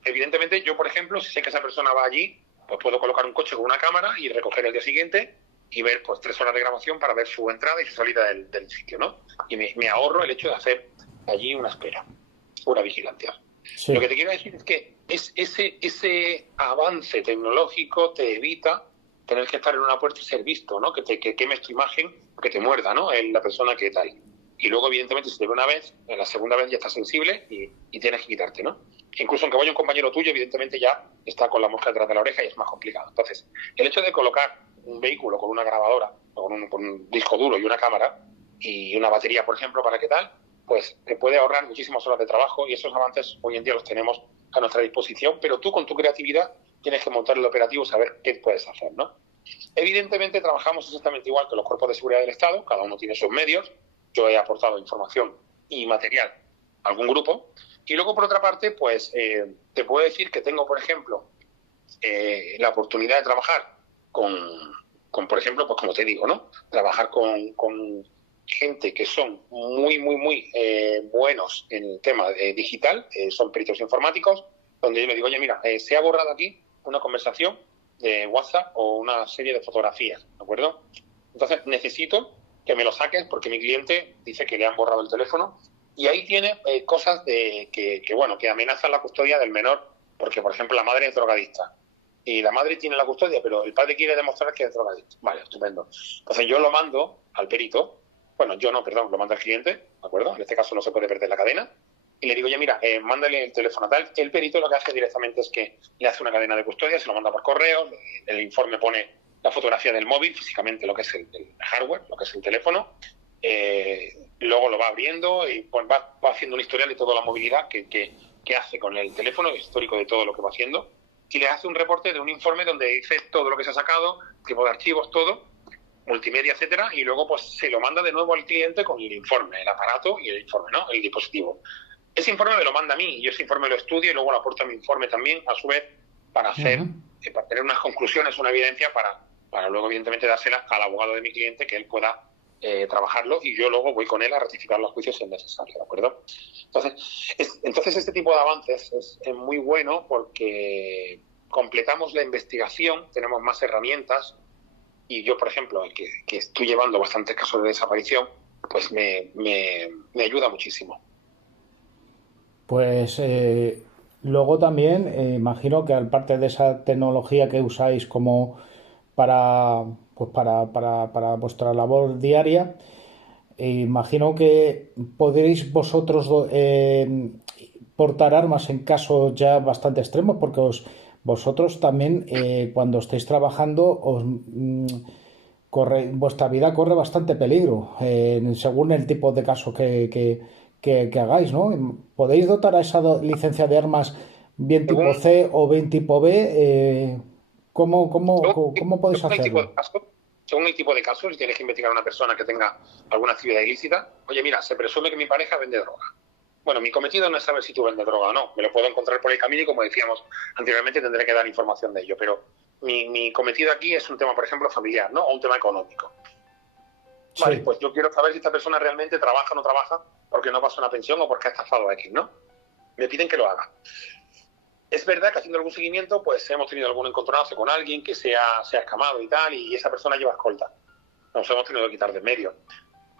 evidentemente yo, por ejemplo, si sé que esa persona va allí, pues puedo colocar un coche con una cámara y recoger el día siguiente y ver pues 3 horas de grabación para ver su entrada y su salida del sitio, ¿no? Y me ahorro el hecho de hacer allí una espera, una vigilancia. Sí. Lo que te quiero decir es que ese avance tecnológico te evita tener que estar en una puerta y ser visto, ¿no? Que quemes tu imagen, que te muerda, ¿no? La persona que tal. Y luego, evidentemente, si te ve una vez, en la segunda vez ya estás sensible y tienes que quitarte, ¿no? Incluso aunque vaya un compañero tuyo, evidentemente ya está con la mosca detrás de la oreja y es más complicado. Entonces, el hecho de colocar un vehículo con una grabadora, o con un disco duro y una cámara y una batería, por ejemplo, para qué tal, pues te puede ahorrar muchísimas horas de trabajo y esos avances hoy en día los tenemos a nuestra disposición, pero tú con tu creatividad tienes que montar el operativo y saber qué puedes hacer, ¿no? Evidentemente trabajamos exactamente igual que los cuerpos de seguridad del Estado, cada uno tiene sus medios. Yo he aportado información y material a algún grupo. Y luego, por otra parte, pues te puedo decir que tengo, por ejemplo, la oportunidad de trabajar con, por ejemplo, pues como te digo, ¿no? Trabajar con gente que son muy buenos en el tema digital, son peritos informáticos, donde yo le digo, oye, mira, se ha borrado aquí una conversación de WhatsApp o una serie de fotografías, ¿de acuerdo? Entonces necesito que me lo saques porque mi cliente dice que le han borrado el teléfono y ahí tiene cosas que amenazan la custodia del menor, porque por ejemplo la madre es drogadicta y la madre tiene la custodia, pero el padre quiere demostrar que es drogadicto. Vale, estupendo. Entonces yo lo mando al perito, lo mando al cliente, ¿de acuerdo? En este caso no se puede perder la cadena. Y le digo, oye, mira, mándale el teléfono tal. El perito lo que hace directamente es que le hace una cadena de custodia, se lo manda por correo, el informe pone la fotografía del móvil, físicamente lo que es el hardware, lo que es el teléfono, luego lo va abriendo y pues va haciendo un historial de toda la movilidad que hace con el teléfono, histórico de todo lo que va haciendo, y le hace un reporte de un informe donde dice todo lo que se ha sacado, tipo de archivos, todo, multimedia, etcétera, y luego pues se lo manda de nuevo al cliente con el informe, el aparato y el informe, ¿no? El dispositivo. Ese informe me lo manda a mí y yo ese informe lo estudio y luego lo aporto a mi informe también, a su vez, para hacer, para tener unas conclusiones, una evidencia para luego, evidentemente, dársela al abogado de mi cliente que él pueda trabajarlo y yo luego voy con él a ratificar los juicios si es necesario, ¿de acuerdo? Entonces este tipo de avances es muy bueno porque completamos la investigación, tenemos más herramientas y yo, por ejemplo, que estoy llevando bastantes casos de desaparición, pues me ayuda muchísimo. Pues luego también imagino que aparte de esa tecnología que usáis como para vuestra labor diaria, imagino que podréis vosotros portar armas en casos ya bastante extremos, porque vosotros también cuando estáis trabajando vuestra vida corre bastante peligro según el tipo de caso que hagáis, ¿no? ¿Podéis dotar a esa licencia de armas bien tipo C o bien tipo B? ¿Cómo podéis hacerlo? Según el tipo de caso, si tienes que investigar a una persona que tenga alguna actividad ilícita, oye, mira, se presume que mi pareja vende droga. Bueno, mi cometido no es saber si tú vendes droga o no. Me lo puedo encontrar por el camino y, como decíamos anteriormente, tendré que dar información de ello. Pero mi cometido aquí es un tema, por ejemplo, familiar, ¿no? O un tema económico. Vale, pues yo quiero saber si esta persona realmente trabaja o no trabaja porque no pasa una pensión o porque ha estafado a X, ¿no? Me piden que lo haga. Es verdad que haciendo algún seguimiento, pues hemos tenido algún encontronazo con alguien que se ha escamado y tal, y esa persona lleva escolta. Nos hemos tenido que quitar de en medio.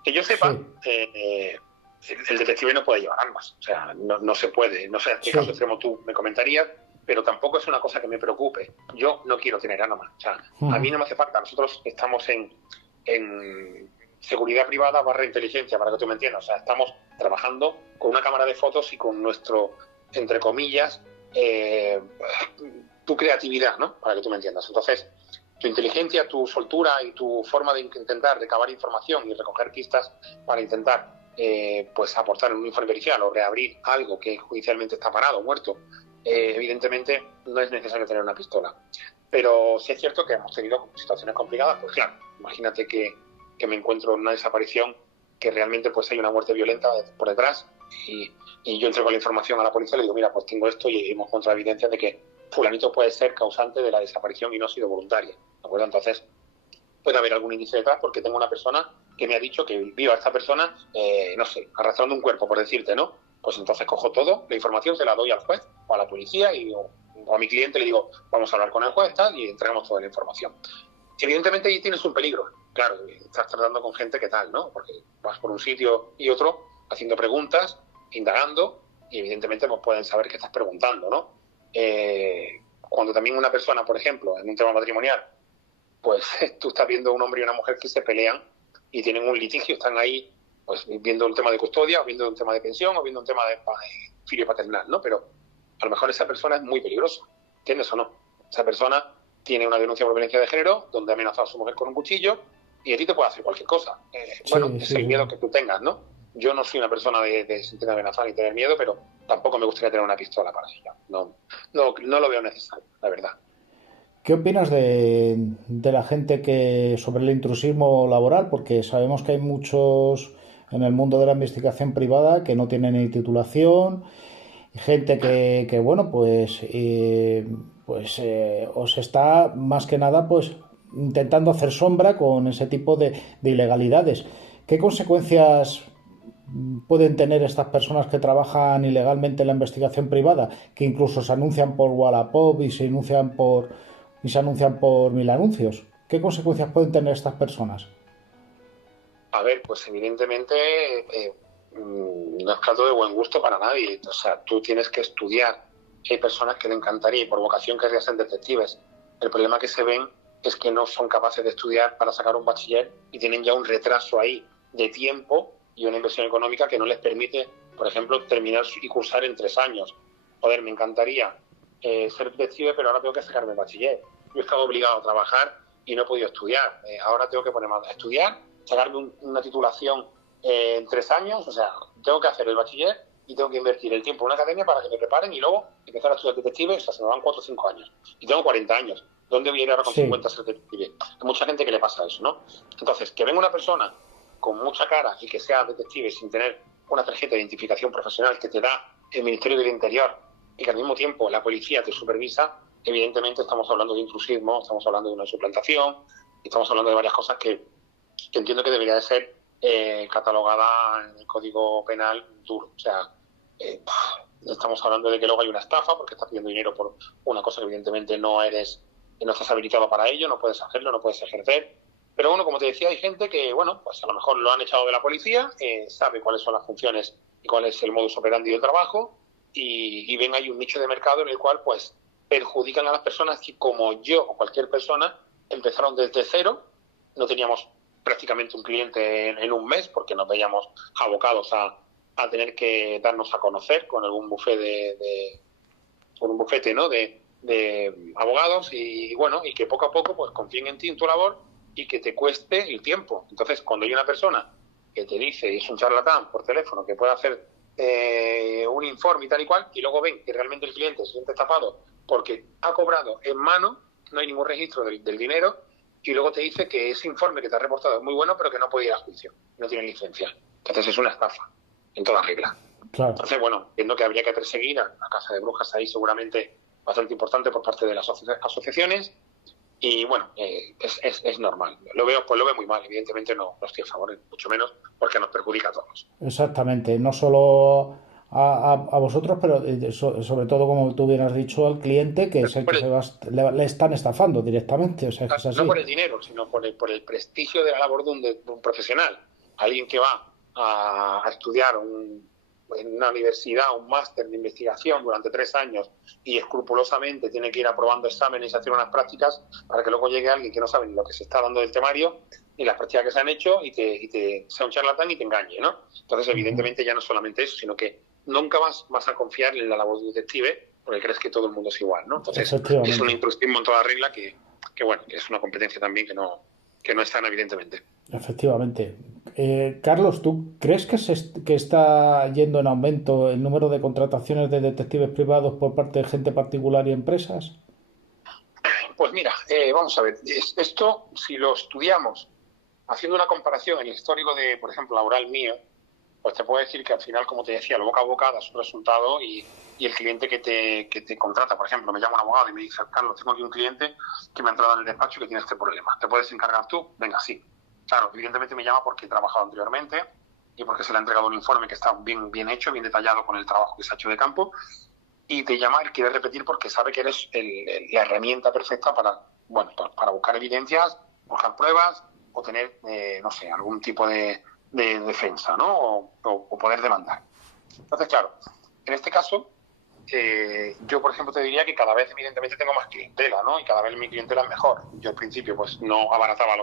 Que yo sepa, el detective no puede llevar armas. O sea, no se puede. No sé en qué caso extremo tú me comentarías, pero tampoco es una cosa que me preocupe. Yo no quiero tener armas. O sea, a mí no me hace falta. Nosotros estamos en seguridad privada / inteligencia, para que tú me entiendas. O sea, estamos trabajando con una cámara de fotos y con nuestro, entre comillas, tu creatividad, ¿no? Para que tú me entiendas. Entonces, tu inteligencia, tu soltura y tu forma de intentar recabar información y recoger pistas para intentar pues aportar un informe pericial o reabrir algo que judicialmente está parado, muerto, evidentemente no es necesario tener una pistola. Pero sí es cierto que hemos tenido situaciones complicadas, pues claro, imagínate que me encuentro en una desaparición que realmente pues hay una muerte violenta por detrás y yo entrego la información a la policía y le digo, mira, pues tengo esto y hemos encontrado evidencia de que fulanito puede ser causante de la desaparición y no ha sido voluntaria, ¿de acuerdo? Entonces, puede haber algún índice detrás porque tengo una persona que me ha dicho que vio a esta persona, no sé, arrastrando un cuerpo, por decirte, ¿no? Pues entonces cojo toda la información, se la doy al juez o a la policía o a mi cliente le digo, vamos a hablar con el juez tal, y entregamos toda la información. Evidentemente ahí tienes un peligro. Claro, estás tratando con gente que tal, ¿no? Porque vas por un sitio y otro haciendo preguntas, indagando, y evidentemente pues pueden saber que estás preguntando, ¿no? Cuando también una persona, por ejemplo, en un tema matrimonial, pues tú estás viendo a un hombre y una mujer que se pelean y tienen un litigio, están ahí pues viendo un tema de custodia, o viendo un tema de pensión, o viendo un tema de filio paternal, ¿no? Pero a lo mejor esa persona es muy peligrosa, ¿entiendes o no? Esa persona tiene una denuncia por violencia de género donde ha amenazado a su mujer con un cuchillo y a ti te puede hacer cualquier cosa. Es el miedo que tú tengas, ¿no? Yo no soy una persona de sentir amenazar ni tener miedo, pero tampoco me gustaría tener una pistola para ella. No lo veo necesario, la verdad. ¿Qué opinas de la gente que sobre el intrusismo laboral? Porque sabemos que hay muchos en el mundo de la investigación privada que no tienen ni titulación, gente que bueno, os está más que nada pues intentando hacer sombra con ese tipo de ilegalidades. ¿Qué consecuencias pueden tener estas personas que trabajan ilegalmente en la investigación privada, que incluso se anuncian por Wallapop y se anuncian por 1000 anuncios? ¿Qué consecuencias pueden tener estas personas? A ver, pues evidentemente no es plato de buen gusto para nadie. O sea, tú tienes que estudiar. Hay personas que le encantaría y por vocación querrían ser detectives. El problema que se ven es que no son capaces de estudiar para sacar un bachiller y tienen ya un retraso ahí de tiempo y una inversión económica que no les permite, por ejemplo, terminar y cursar en 3 años. Joder, me encantaría ser detective, pero ahora tengo que sacarme el bachiller. Yo he estado obligado a trabajar y no he podido estudiar. Ahora tengo que ponerme a estudiar, sacarme una titulación en 3 años, o sea, tengo que hacer el bachiller y tengo que invertir el tiempo en una academia para que me preparen y luego empezar a estudiar detective. O sea, se me van 4 o 5 años. Y tengo 40 años. ¿Dónde voy a ir ahora con 50 a ser detective? Hay mucha gente que le pasa eso, ¿no? Entonces, que venga una persona con mucha cara y que sea detective sin tener una tarjeta de identificación profesional que te da el Ministerio del Interior y que al mismo tiempo la policía te supervisa, evidentemente estamos hablando de intrusismo, estamos hablando de una suplantación, estamos hablando de varias cosas que entiendo que debería de ser catalogada en el Código Penal duro. O sea, estamos hablando de que luego hay una estafa porque estás pidiendo dinero por una cosa que evidentemente no estás habilitado para ello, no puedes hacerlo, no puedes ejercer. Pero bueno, como te decía, hay gente que, bueno, pues a lo mejor lo han echado de la policía, sabe cuáles son las funciones y cuál es el modus operandi del trabajo y ven ahí un nicho de mercado en el cual pues perjudican a las personas que, como yo o cualquier persona, empezaron desde cero, no teníamos prácticamente un cliente en un mes porque nos veíamos abocados a tener que darnos a conocer con algún bufete con un bufete, ¿no? de abogados y bueno, y que poco a poco pues confíen en ti, en tu labor y que te cueste el tiempo. Entonces, cuando hay una persona que te dice, y es un charlatán por teléfono, que puede hacer un informe y tal y cual, y luego ven que realmente el cliente se siente estafado porque ha cobrado en mano, no hay ningún registro del dinero, y luego te dice que ese informe que te ha reportado es muy bueno, pero que no puede ir a juicio, no tiene licencia. Entonces es una estafa, en toda regla. Claro. Entonces, bueno, entiendo que habría que perseguir a la Casa de Brujas ahí seguramente bastante importante por parte de las asociaciones. Y bueno, es normal. Lo veo muy mal. Evidentemente no estoy a favor, mucho menos, porque nos perjudica a todos. Exactamente. No solo a vosotros, pero sobre todo, como tú bien has dicho, al cliente, que es el que le están estafando directamente. O sea, es así. No por el dinero, sino por el prestigio de la labor de un profesional. Alguien que va a estudiar en una universidad, un máster de investigación durante 3 años y escrupulosamente tiene que ir aprobando exámenes y hacer unas prácticas para que luego llegue alguien que no sabe ni lo que se está dando del temario ni las prácticas que se han hecho y te sea un charlatán y te engañe, ¿no? Entonces, evidentemente, ya no solamente eso, sino que nunca vas a confiar en la labor de detective porque crees que todo el mundo es igual, ¿no? Entonces, es un intrusismo en toda regla que bueno, que es una competencia también que no es tan evidentemente. Efectivamente. Carlos, ¿tú crees que está yendo en aumento el número de contrataciones de detectives privados por parte de gente particular y empresas? Pues mira, vamos a ver. Esto, si lo estudiamos haciendo una comparación en el histórico de, por ejemplo, laboral mío, pues te puedo decir que al final, como te decía, el boca a boca da su resultado y el cliente que te contrata, por ejemplo, me llama un abogado y me dice, Carlos, tengo aquí un cliente que me ha entrado en el despacho y que tiene este problema. ¿Te puedes encargar tú? Venga, sí. Claro, evidentemente me llama porque he trabajado anteriormente y porque se le ha entregado un informe que está bien hecho, bien detallado con el trabajo que se ha hecho de campo, y te llama y quiere repetir porque sabe que eres la herramienta perfecta para buscar evidencias, buscar pruebas o tener, no sé, algún tipo de defensa, ¿no? O poder demandar. Entonces, claro, en este caso, yo, por ejemplo, te diría que cada vez, evidentemente, tengo más clientela, ¿no? Y cada vez mi clientela es mejor. Yo, al principio, pues no abarataba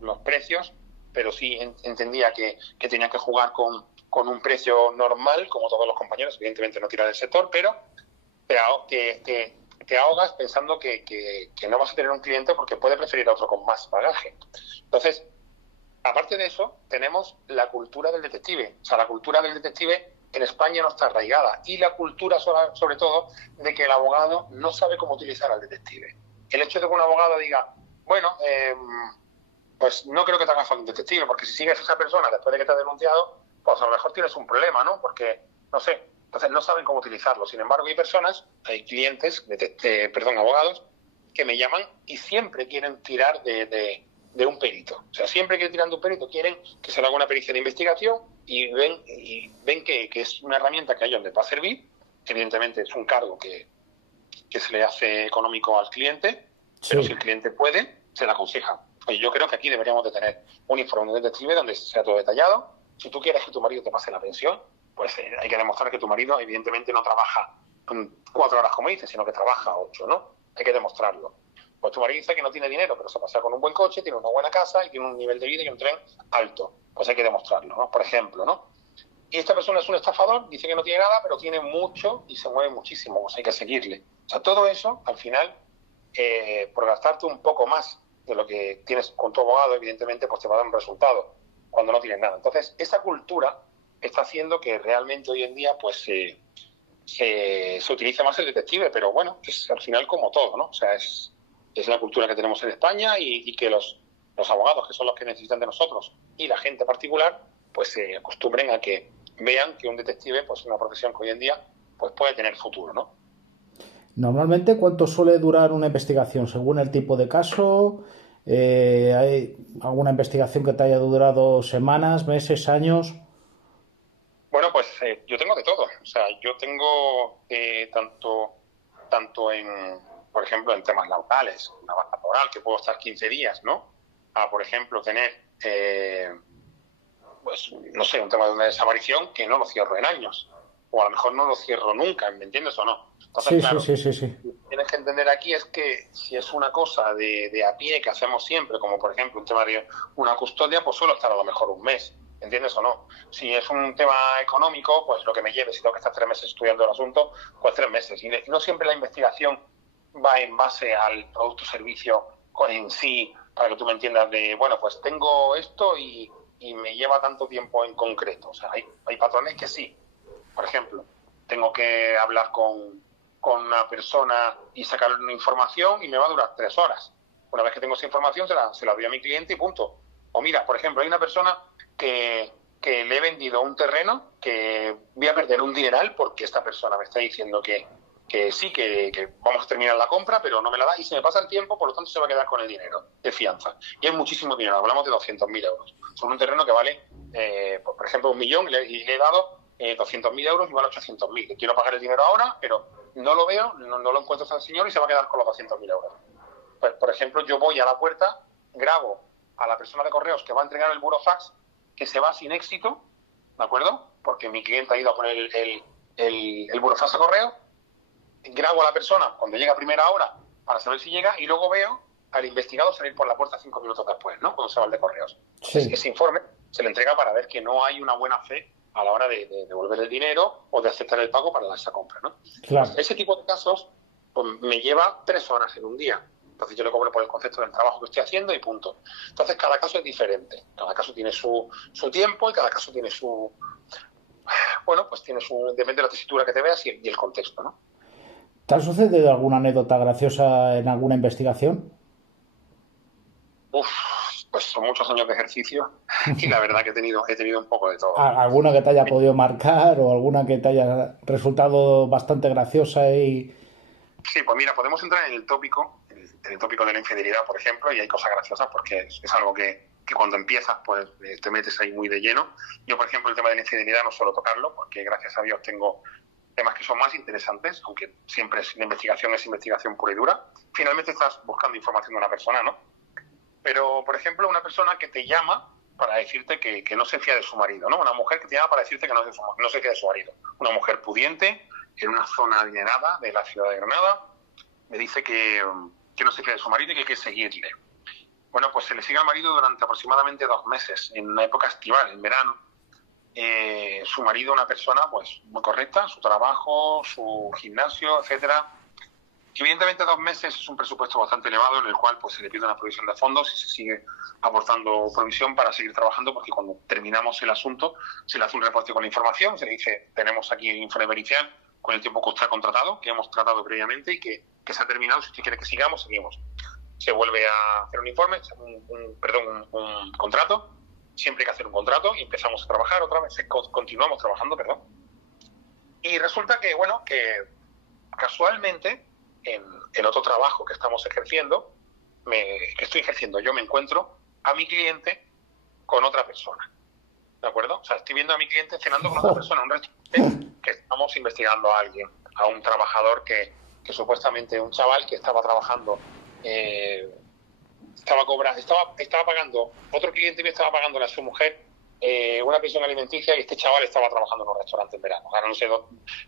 los precios, pero sí entendía que tenía que jugar con un precio normal, como todos los compañeros, evidentemente no tirar del sector, pero te ahogas pensando que no vas a tener un cliente porque puede preferir a otro con más bagaje. Entonces, aparte de eso, tenemos la cultura del detective. O sea, la cultura del detective en España no está arraigada. Y la cultura, sobre todo, de que el abogado no sabe cómo utilizar al detective. El hecho de que un abogado diga, bueno, pues no creo que te haga falta un detective, porque si sigues a esa persona después de que te ha denunciado, pues a lo mejor tienes un problema, ¿no? Porque, no sé, entonces no saben cómo utilizarlo. Sin embargo, hay clientes, abogados, que me llaman y siempre quieren tirar de un perito. O sea, siempre que tiran de un perito quieren que se le haga una pericia de investigación y ven que es una herramienta que a ellos les va a servir. Evidentemente es un cargo que se le hace económico al cliente, sí. Pero si el cliente puede, se le aconseja. Pues yo creo que aquí deberíamos de tener un informe de detective donde sea todo detallado. Si tú quieres que tu marido te pase la pensión, pues hay que demostrar que tu marido evidentemente no trabaja 4 horas como dices, sino que trabaja 8, ¿no? Hay que demostrarlo. Pues tu marido dice que no tiene dinero, pero se pasa con un buen coche, tiene una buena casa y tiene un nivel de vida y un tren alto. Pues hay que demostrarlo, ¿no? Por ejemplo, ¿no? Y esta persona es un estafador, dice que no tiene nada, pero tiene mucho y se mueve muchísimo, pues hay que seguirle. O sea, todo eso, al final, por gastarte un poco más de lo que tienes con tu abogado, evidentemente, pues te va a dar un resultado cuando no tienes nada. Entonces, esa cultura está haciendo que realmente hoy en día, pues, se utilice más el detective, pero bueno, es al final como todo, ¿no? O sea, es la cultura que tenemos en España y que los abogados, que son los que necesitan de nosotros, y la gente particular, pues se acostumbren a que vean que un detective pues es una profesión que hoy en día pues puede tener futuro, ¿no? Normalmente, ¿cuánto suele durar una investigación? Según el tipo de caso, ¿hay alguna investigación que te haya durado semanas, meses, años? Bueno, pues yo tengo de todo. O sea, yo tengo tanto en, por ejemplo, en temas laborales, una baja laboral, que puedo estar 15 días, ¿no? A, por ejemplo, tener, pues, no sé, un tema de una desaparición que no lo cierro en años. O a lo mejor no lo cierro nunca, ¿me entiendes o no? Entonces, Sí, claro, sí. tienes que entender aquí es que si es una cosa de a pie que hacemos siempre, como por ejemplo un tema de una custodia, pues suelo estar a lo mejor un mes, ¿entiendes o no? Si es un tema económico, pues lo que me lleve, si tengo que estar 3 meses estudiando el asunto, pues 3 meses. Y no siempre la investigación va en base al producto o servicio en sí, para que tú me entiendas de, bueno, pues tengo esto y me lleva tanto tiempo en concreto. O sea, hay patrones que sí. Por ejemplo, tengo que hablar con una persona y sacar una información y me va a durar 3 horas. Una vez que tengo esa información, se la doy a mi cliente y punto. O mira, por ejemplo, hay una persona que le he vendido un terreno que voy a perder un dineral porque esta persona me está diciendo que sí, que vamos a terminar la compra, pero no me la da y se me pasa el tiempo, por lo tanto se va a quedar con el dinero de fianza. Y hay muchísimo dinero, hablamos de 200.000 euros. Son un terreno que vale, por ejemplo, 1.000.000 y le he dado 200.000 euros y vale 800.000. Quiero pagar el dinero ahora, pero no lo veo, no lo encuentro a ese señor y se va a quedar con los 200.000 euros. Pues, por ejemplo, yo voy a la puerta, grabo a la persona de correos que va a entregar el burofax, que se va sin éxito, ¿de acuerdo? Porque mi cliente ha ido a poner el burofax a correo, grabo a la persona cuando llega a primera hora para saber si llega y luego veo al investigado salir por la puerta 5 minutos después, ¿no? Cuando se va el de correos. Entonces, sí. Ese informe se le entrega para ver que no hay una buena fe a la hora de devolver el dinero o de aceptar el pago para esa compra, ¿no? Claro. Pues ese tipo de casos pues, me lleva 3 horas en un día. Entonces yo le cobro por el concepto del trabajo que estoy haciendo y punto. Entonces cada caso es diferente. Cada caso tiene su tiempo y cada caso tiene su... Bueno, pues tiene su... Depende de la tesitura que te veas y el contexto, ¿no? ¿Te ha sucedido alguna anécdota graciosa en alguna investigación? Pues pues son muchos años de ejercicio y la verdad que he tenido un poco de todo. ¿Alguna que te haya podido marcar o alguna que te haya resultado bastante graciosa? Sí, pues mira, podemos entrar en el tópico de la infidelidad, por ejemplo, y hay cosas graciosas porque es algo que cuando empiezas pues te metes ahí muy de lleno. Yo, por ejemplo, el tema de la infidelidad no suelo tocarlo porque gracias a Dios tengo temas que son más interesantes, aunque siempre la investigación es investigación pura y dura. Finalmente estás buscando información de una persona, ¿no? Pero, por ejemplo, una persona que te llama para decirte que no se fía de su marido, ¿no? Una mujer que te llama para decirte que no se fía de su marido. Una mujer pudiente, en una zona adinerada de la ciudad de Granada, me dice que no se fía de su marido y que hay que seguirle. Bueno, pues se le sigue al marido durante aproximadamente 2 meses, en una época estival, en verano. Su marido, una persona pues muy correcta, su trabajo, su gimnasio, etcétera. Evidentemente 2 meses es un presupuesto bastante elevado en el cual pues se le pide una provisión de fondos y se sigue aportando provisión para seguir trabajando, porque cuando terminamos el asunto se le hace un reporte con la información, se le dice tenemos aquí el informe pericial con el tiempo que usted ha contratado, que hemos tratado previamente y que se ha terminado, si usted quiere que sigamos, seguimos. Se vuelve a hacer un informe, un contrato, siempre hay que hacer un contrato y empezamos a trabajar otra vez, continuamos trabajando, y resulta que, bueno, que casualmente en otro trabajo que estamos ejerciendo, que estoy ejerciendo, yo me encuentro a mi cliente con otra persona, ¿de acuerdo? O sea, estoy viendo a mi cliente cenando con otra persona en un restaurante que estamos investigando a alguien, a un trabajador que supuestamente, un chaval que estaba trabajando, estaba pagando, otro cliente mío estaba pagándole a su mujer una pensión alimenticia y este chaval estaba trabajando en un restaurante en verano, ganándose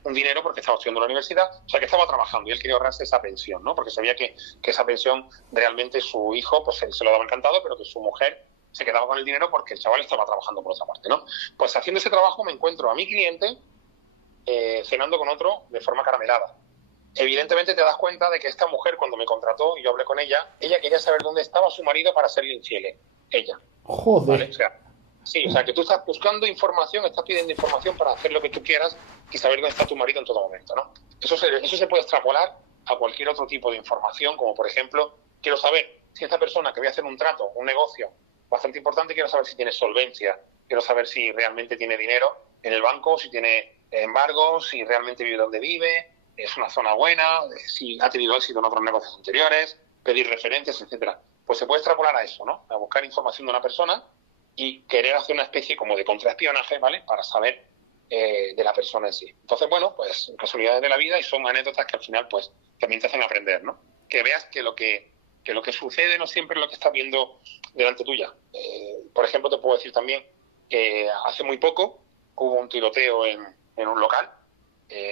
un dinero porque estaba estudiando en la universidad, o sea que estaba trabajando y él quería ahorrarse esa pensión, ¿no? Porque sabía que esa pensión realmente su hijo pues se lo daba encantado, pero que su mujer se quedaba con el dinero porque el chaval estaba trabajando por otra parte, ¿no? Pues haciendo ese trabajo me encuentro a mi cliente cenando con otro de forma caramelada. Evidentemente te das cuenta de que esta mujer, cuando me contrató y yo hablé con ella quería saber dónde estaba su marido para serle infiel. Ella. Joder. ¿Vale? O sea, que tú estás buscando información, estás pidiendo información para hacer lo que tú quieras y saber dónde está tu marido en todo momento, ¿no? Eso se puede extrapolar a cualquier otro tipo de información, como por ejemplo, quiero saber si esta persona que voy a hacer un trato, un negocio bastante importante, quiero saber si tiene solvencia, quiero saber si realmente tiene dinero en el banco, si tiene embargos, si realmente vive donde vive, es una zona buena, si ha tenido éxito en otros negocios anteriores, pedir referencias, etcétera. Pues se puede extrapolar a eso, ¿no? A buscar información de una persona y querer hacer una especie como de contraespionaje, ¿vale? Para saber de la persona en sí. Entonces, bueno, pues casualidades de la vida y son anécdotas que al final, pues, también te hacen aprender, ¿no? Que veas que lo que sucede no siempre es lo que estás viendo delante tuya. Por ejemplo, te puedo decir también que hace muy poco hubo un tiroteo en un local,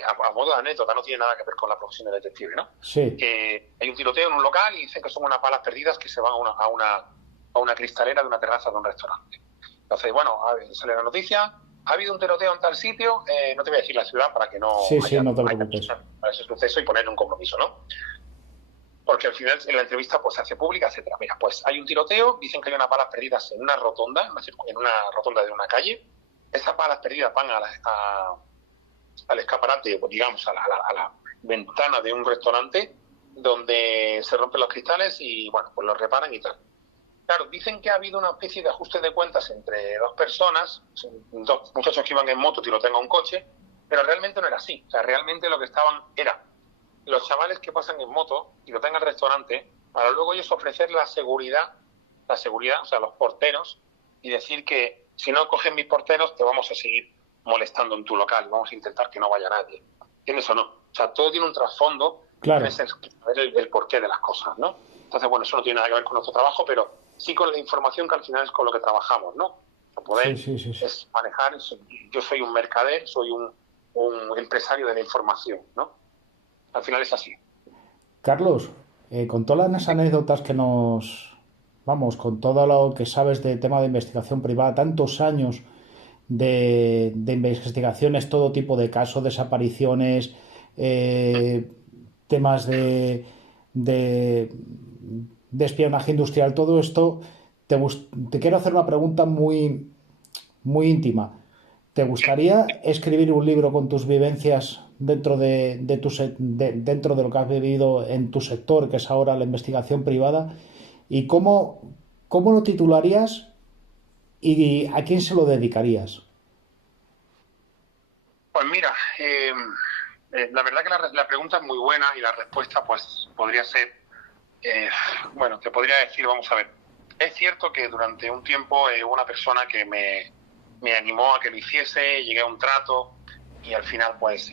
a modo de anécdota, no tiene nada que ver con la profesión de detective, ¿no? Sí. Hay un tiroteo en un local y dicen que son unas balas perdidas que se van a una cristalera de una terraza de un restaurante. Entonces, bueno, sale la noticia, ha habido un tiroteo en tal sitio, no te voy a decir la ciudad para que no no te preocupes. Para ese suceso y ponerle un compromiso, ¿no? Porque al final en la entrevista pues se hace pública, etcétera. Mira, pues hay un tiroteo, dicen que hay unas balas perdidas en una rotonda, en una rotonda de una calle. Esas balas perdidas van al escaparate, digamos, a la ventana de un restaurante donde se rompen los cristales y, bueno, pues los reparan y tal. Claro, dicen que ha habido una especie de ajuste de cuentas entre dos personas, 2 muchachos que iban en moto tirotean a un coche, pero realmente no era así. O sea, realmente lo que estaban era los chavales que pasan en moto tirotean al restaurante para luego ellos ofrecer la seguridad, o sea, los porteros, y decir que si no cogen mis porteros te vamos a seguir molestando en tu local, vamos a intentar que no vaya nadie. ¿Entiendes o no? O sea, todo tiene un trasfondo, claro. Es el porqué de las cosas, ¿no? Entonces, bueno, eso no tiene nada que ver con nuestro trabajo, pero sí con la información que al final es con lo que trabajamos, ¿no? Poder es manejar, yo soy un mercader, soy un empresario de la información, ¿no? Al final es así. Carlos, con todas las anécdotas que con todo lo que sabes de tema de investigación privada, tantos años de investigaciones, todo tipo de casos, desapariciones, temas de espionaje industrial, todo esto, te quiero hacer una pregunta muy, muy íntima. ¿Te gustaría escribir un libro con tus vivencias dentro de lo que has vivido en tu sector, que es ahora la investigación privada? ¿Y cómo ¿cómo lo titularías y a quién se lo dedicarías? Pues mira, la verdad que la pregunta es muy buena y la respuesta pues podría ser, bueno, te podría decir, vamos a ver, es cierto que durante un tiempo una persona que me animó a que lo hiciese, llegué a un trato y al final pues,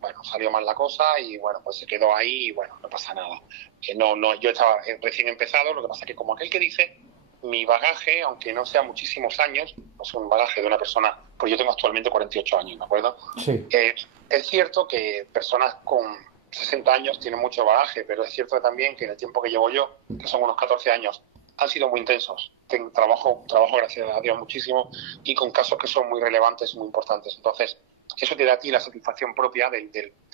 bueno, salió mal la cosa y bueno, pues se quedó ahí y bueno, no pasa nada. Yo estaba recién empezado, lo que pasa es que como aquel que dice, mi bagaje, aunque no sea muchísimos años, no es un bagaje de una persona, pues yo tengo actualmente 48 años, ¿me acuerdo? Sí. Es cierto que personas con 60 años tienen mucho bagaje, pero es cierto también que en el tiempo que llevo yo, que son unos 14 años, han sido muy intensos. Trabajo gracias a Dios muchísimo y con casos que son muy relevantes, muy importantes. Entonces, eso te da a ti la satisfacción propia del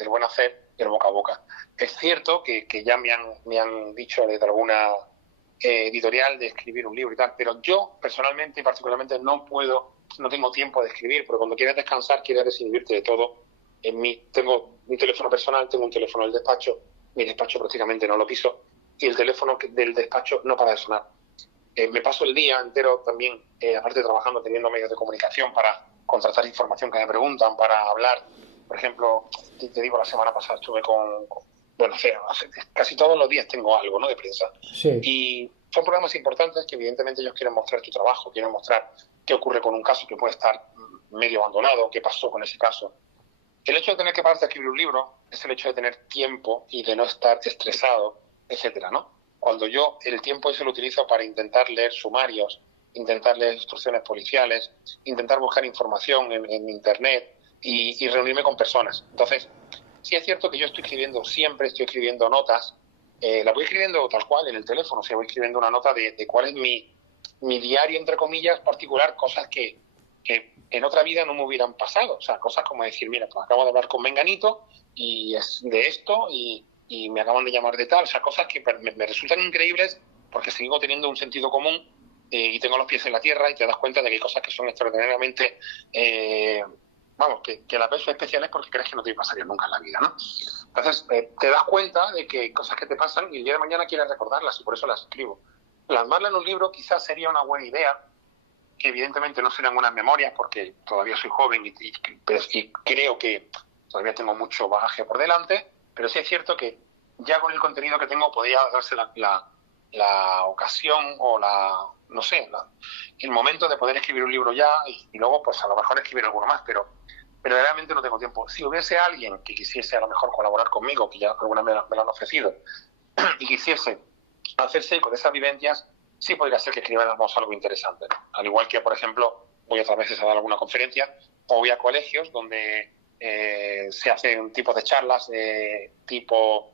buen hacer y el boca a boca. Es cierto que ya me han dicho desde alguna editorial de escribir un libro y tal, pero yo personalmente y particularmente no tengo tiempo de escribir, porque cuando quieres descansar quieres desinhibirte de todo. Tengo mi teléfono personal, tengo un teléfono del despacho, mi despacho prácticamente no lo piso y el teléfono del despacho no para de sonar. Me paso el día entero también, aparte trabajando, teniendo medios de comunicación para contratar información que me preguntan, para hablar. Por ejemplo, te digo, la semana pasada estuve bueno, casi todos los días tengo algo, ¿no?, de prensa. Sí. Y son programas importantes que evidentemente ellos quieren mostrar tu trabajo, quieren mostrar qué ocurre con un caso que puede estar medio abandonado, qué pasó con ese caso. El hecho de tener que pararte a escribir un libro es el hecho de tener tiempo y de no estar estresado, etcétera, ¿no? Cuando yo el tiempo ese lo utilizo para intentar leer sumarios, intentar leer instrucciones policiales, intentar buscar información en internet y reunirme con personas. Entonces, sí es cierto que yo siempre estoy escribiendo notas, la voy escribiendo tal cual en el teléfono, o sea, voy escribiendo una nota de cuál es mi diario, entre comillas, particular, cosas que en otra vida no me hubieran pasado, o sea, cosas como decir, mira, pues acabo de hablar con Menganito y es de esto y me acaban de llamar de tal, o sea, cosas que me resultan increíbles porque sigo teniendo un sentido común y tengo los pies en la tierra y te das cuenta de que hay cosas que son extraordinariamente, que las ves especiales porque crees que no te pasaría nunca en la vida, ¿no? Entonces, te das cuenta de que hay cosas que te pasan y el día de mañana quieres recordarlas y por eso las escribo. Plasmarlas en un libro quizás sería una buena idea, que evidentemente no serán unas memorias porque todavía soy joven y creo que todavía tengo mucho bagaje por delante, pero sí es cierto que ya con el contenido que tengo podría darse la ocasión o el momento de poder escribir un libro ya y luego pues a lo mejor escribir alguno más, pero realmente no tengo tiempo. Si hubiese alguien que quisiese a lo mejor colaborar conmigo, que ya alguna vez me lo han ofrecido, y quisiese hacerse con esas vivencias, sí podría ser que escribiéramos algo interesante, ¿no? Al igual que, por ejemplo, voy otras veces a dar alguna conferencia o voy a colegios donde se hacen tipos de charlas de tipo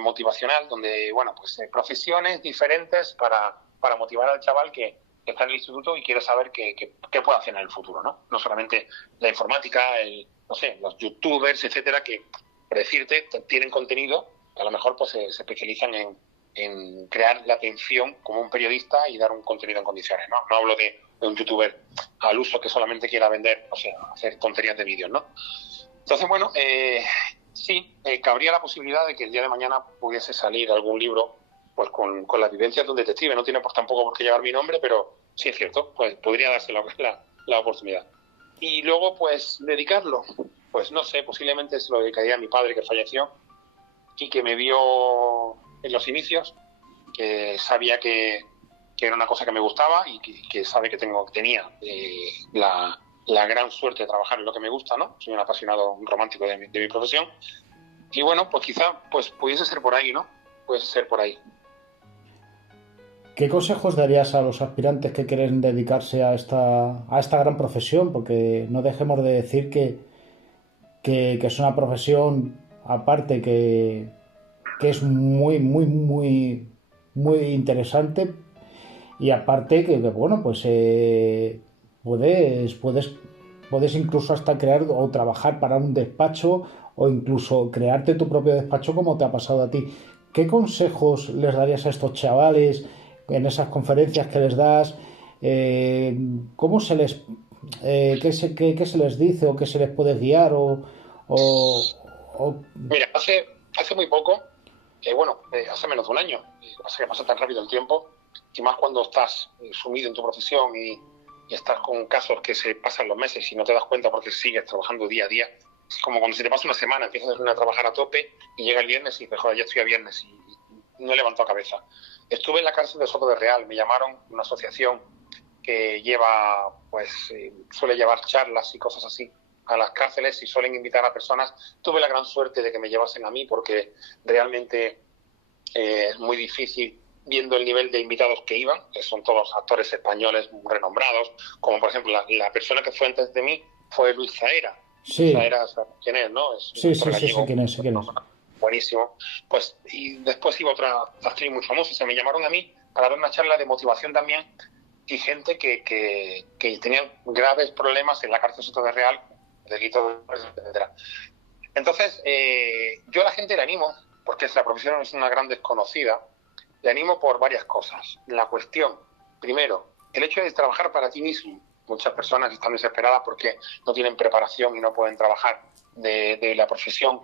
motivacional, donde, bueno, pues profesiones diferentes para motivar al chaval que está en el instituto y quiere saber qué puede hacer en el futuro, ¿no? No solamente la informática, los youtubers, etcétera, que, por decirte, tienen contenido, a lo mejor pues se especializan en crear la atención como un periodista y dar un contenido en condiciones, ¿no? No hablo de un youtuber al uso que solamente quiera vender, hacer tonterías de vídeos, ¿no? Entonces, bueno, sí, cabría la posibilidad de que el día de mañana pudiese salir algún libro pues con las vivencias de un detective. No tiene pues tampoco por qué llevar mi nombre, pero sí es cierto, pues podría darse la oportunidad. Y luego, pues, dedicarlo, pues no sé, posiblemente se lo dedicaría a mi padre que falleció y que me vio en los inicios, que sabía que era una cosa que me gustaba y que sabe que tenía la gran suerte de trabajar en lo que me gusta, ¿no? Soy un apasionado, un romántico de mi profesión. Y bueno, pues quizá pues pudiese ser por ahí, ¿no? Pudiese ser por ahí. ¿Qué consejos darías a los aspirantes que quieren dedicarse a esta gran profesión? Porque no dejemos de decir que es una profesión aparte que es muy, muy, muy, muy interesante y aparte que bueno, pues puedes incluso hasta crear o trabajar para un despacho o incluso crearte tu propio despacho como te ha pasado a ti. ¿Qué consejos les darías a estos chavales en esas conferencias que les das? ¿Cómo se les qué se les dice o qué se les puede guiar Mira, hace muy poco, hace menos de un año, pasa que pasa tan rápido el tiempo, y más cuando estás sumido en tu profesión y estás con casos que se pasan los meses y no te das cuenta porque sigues trabajando día a día. Es como cuando se te pasa una semana, empiezas a trabajar a tope y llega el viernes y dices, joder, ya estoy a viernes y no he levantado cabeza. Estuve en la cárcel de Soto de Real, me llamaron una asociación que suele llevar charlas y cosas así a las cárceles y suelen invitar a personas. Tuve la gran suerte de que me llevasen a mí porque realmente es muy difícil viendo el nivel de invitados que iban, que son todos actores españoles renombrados, como por ejemplo la persona que fue antes de mí fue Luis Zaera. Sí. Zaera, ¿quién es, no? Es Sí, quién es. Buenísimo. Pues, y después iba otra actriz muy famosa, se me llamaron a mí para dar una charla de motivación también, y gente que tenían graves problemas en la cárcel Soto de Real, delitos, etcétera. Entonces, yo a la gente le animo, porque la profesión es una gran desconocida, le animo por varias cosas. La cuestión, primero, el hecho de trabajar para ti mismo. Muchas personas están desesperadas porque no tienen preparación y no pueden trabajar de la profesión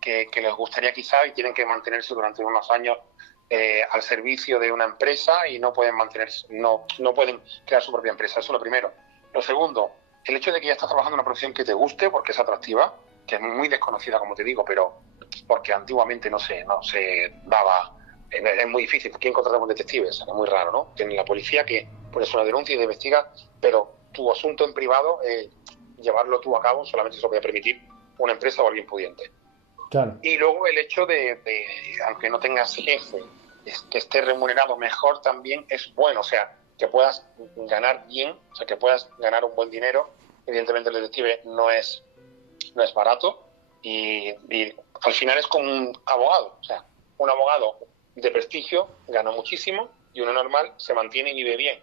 que les gustaría quizá, y tienen que mantenerse durante unos años al servicio de una empresa y no pueden mantenerse, no pueden crear su propia empresa. Eso es lo primero. Lo segundo, el hecho de que ya estás trabajando en una profesión que te guste porque es atractiva, que es muy desconocida, como te digo, pero porque antiguamente no se daba. Es muy difícil. ¿Quién contrata con detectives? Es muy raro, ¿no? Tiene la policía que pones una denuncia y te investiga, pero tu asunto en privado, llevarlo tú a cabo, solamente se lo puede permitir una empresa o alguien pudiente. Claro. Y luego el hecho de aunque no tengas jefe, que esté remunerado mejor también es bueno, o sea, que puedas ganar bien, o sea, que puedas ganar un buen dinero. Evidentemente el detective no es barato y al final es como un abogado, o sea, un abogado de prestigio gana muchísimo y uno normal se mantiene y vive bien.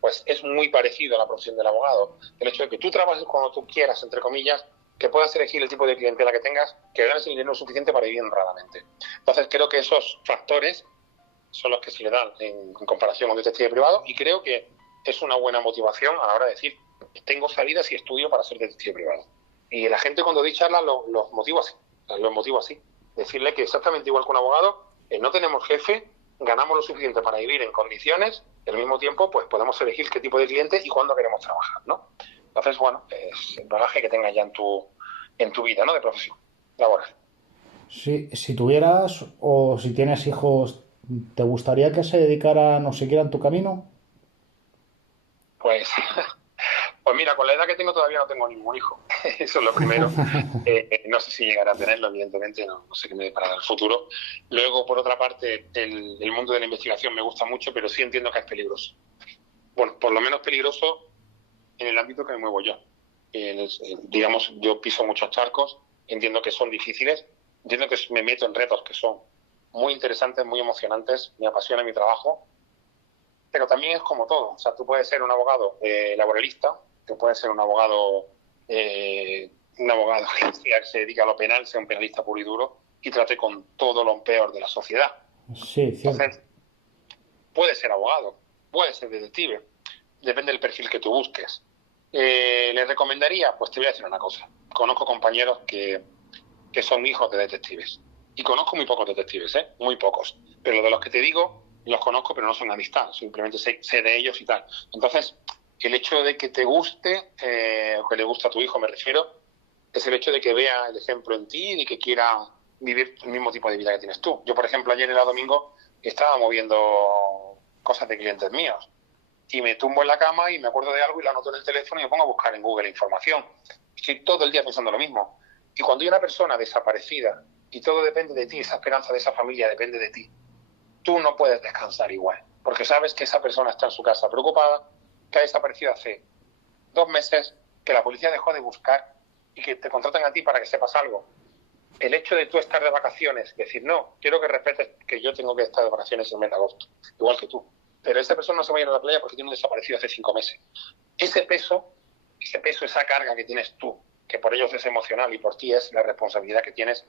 Pues es muy parecido a la profesión del abogado. El hecho de que tú trabajes cuando tú quieras, entre comillas, que puedas elegir el tipo de clientela que tengas, que ganes el dinero suficiente para vivir honradamente. Entonces creo que esos factores son los que se le dan en comparación con un detective privado, y creo que es una buena motivación a la hora de decir, tengo salidas y estudio para ser detective privado. Y la gente cuando doy charlas los motivo así. Decirle que exactamente igual que un abogado, no tenemos jefe, ganamos lo suficiente para vivir en condiciones, y al mismo tiempo pues podemos elegir qué tipo de cliente y cuándo queremos trabajar, ¿no? Entonces, bueno, es el bagaje que tengas ya en tu vida, ¿no?, de profesión laboral. Sí, si tuvieras o si tienes hijos, ¿te gustaría que se dedicaran o siguieran tu camino? Pues mira, con la edad que tengo todavía no tengo ningún hijo. Eso es lo primero. No sé si llegaré a tenerlo, evidentemente, no sé qué me deparará el futuro. Luego, por otra parte, el mundo de la investigación me gusta mucho, pero sí entiendo que es peligroso. Bueno, por lo menos peligroso en el ámbito que me muevo yo. Digamos, yo piso muchos charcos, entiendo que son difíciles, entiendo que me meto en retos que son muy interesantes, muy emocionantes, me apasiona mi trabajo, pero también es como todo. O sea, tú puedes ser un abogado laboralista, tú puedes ser un abogado que se dedica a lo penal, sea un penalista puro y duro, y trate con todo lo peor de la sociedad. Sí, cierto. Entonces, puedes ser abogado, puedes ser detective, depende del perfil que tú busques. ¿Les recomendaría? Pues te voy a decir una cosa. Conozco compañeros que son hijos de detectives. Y conozco muy pocos detectives, muy pocos. Pero de los que te digo, los conozco, pero no son amistad. Simplemente sé de ellos y tal. Entonces, el hecho de que te guste, o que le guste a tu hijo, me refiero, es el hecho de que vea el ejemplo en ti y que quiera vivir el mismo tipo de vida que tienes tú. Yo, por ejemplo, ayer era domingo, estaba moviendo cosas de clientes míos. Y me tumbo en la cama y me acuerdo de algo y lo anoto en el teléfono y me pongo a buscar en Google información. Estoy todo el día pensando lo mismo. Y cuando hay una persona desaparecida y todo depende de ti, esa esperanza de esa familia depende de ti, tú no puedes descansar igual. Porque sabes que esa persona está en su casa preocupada, que ha desaparecido hace 2 meses, que la policía dejó de buscar y que te contratan a ti para que sepas algo. El hecho de tú estar de vacaciones, decir, no, quiero que respetes que yo tengo que estar de vacaciones en el mes de agosto, igual que tú. Pero esa persona no se va a ir a la playa porque tiene un desaparecido hace 5 meses. Ese peso, esa carga que tienes tú, que por ellos es emocional y por ti es la responsabilidad que tienes,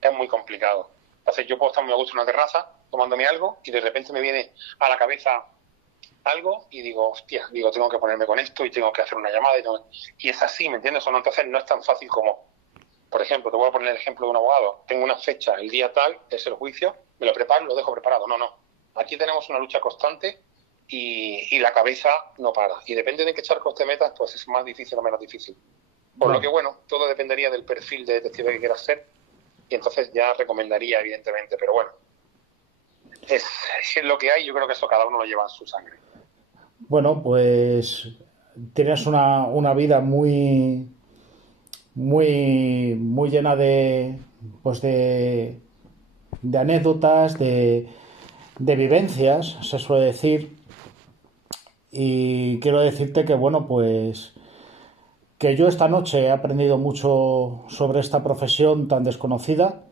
es muy complicado. Entonces yo puedo estar muy a gusto en una terraza tomándome algo y de repente me viene a la cabeza algo y digo, hostia, tengo que ponerme con esto y tengo que hacer una llamada. Y es así, ¿me entiendes o no? Entonces no es tan fácil como, por ejemplo, te voy a poner el ejemplo de un abogado. Tengo una fecha, el día tal, es el juicio, me lo preparo, lo dejo preparado. No. Aquí tenemos una lucha constante y la cabeza no para. Y depende de qué charcos te metas, pues es más difícil o menos difícil. Por lo que, bueno, todo dependería del perfil de detective que quieras ser, y entonces ya recomendaría, evidentemente, pero bueno, es lo que hay. Yo creo que eso cada uno lo lleva en su sangre. Bueno, pues tienes una vida muy, muy llena pues de anécdotas, de vivencias, se suele decir. Y quiero decirte que, bueno, pues que yo esta noche he aprendido mucho sobre esta profesión tan desconocida,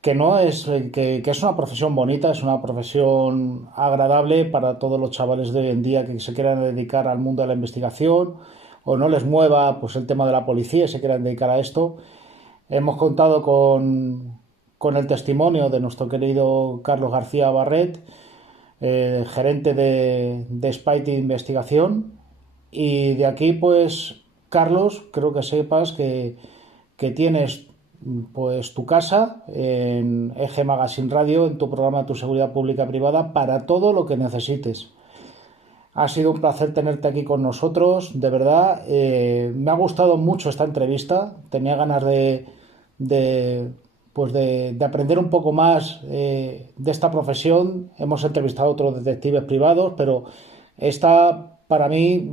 que no es que es una profesión bonita, es una profesión agradable para todos los chavales de hoy en día que se quieran dedicar al mundo de la investigación o no les mueva pues el tema de la policía y se quieran dedicar a esto. Hemos contado con el testimonio de nuestro querido Carlos García Barret, gerente de Spite de Investigación, y de aquí pues Carlos, creo que sepas que tienes pues tu casa en Eje Magazine Radio, en tu programa Tu Seguridad Pública y Privada, para todo lo que necesites. Ha sido un placer tenerte aquí con nosotros, de verdad. Me ha gustado mucho esta entrevista. Tenía ganas de aprender un poco más de esta profesión. Hemos entrevistado a otros detectives privados, pero esta, para mí,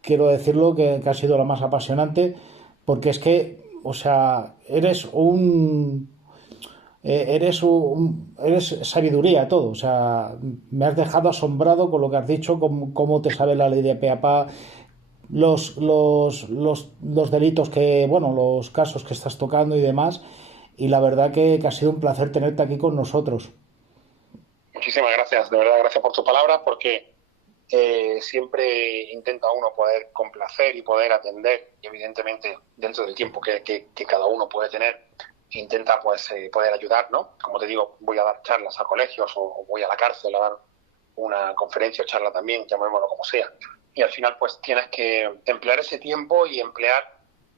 quiero decirlo, que ha sido la más apasionante, porque es que, o sea, eres sabiduría todo. O sea, me has dejado asombrado con lo que has dicho, cómo te sabe la ley de Peapá, los delitos los casos que estás tocando y demás. Y la verdad que ha sido un placer tenerte aquí con nosotros. Muchísimas gracias, de verdad, gracias por tus palabras, porque siempre intenta uno poder complacer y poder atender, y evidentemente dentro del tiempo que cada uno puede tener, intenta pues poder ayudar, ¿no? Como te digo, voy a dar charlas a colegios o voy a la cárcel a dar una conferencia o charla también, llamémoslo como sea. Y al final pues tienes que emplear ese tiempo y emplear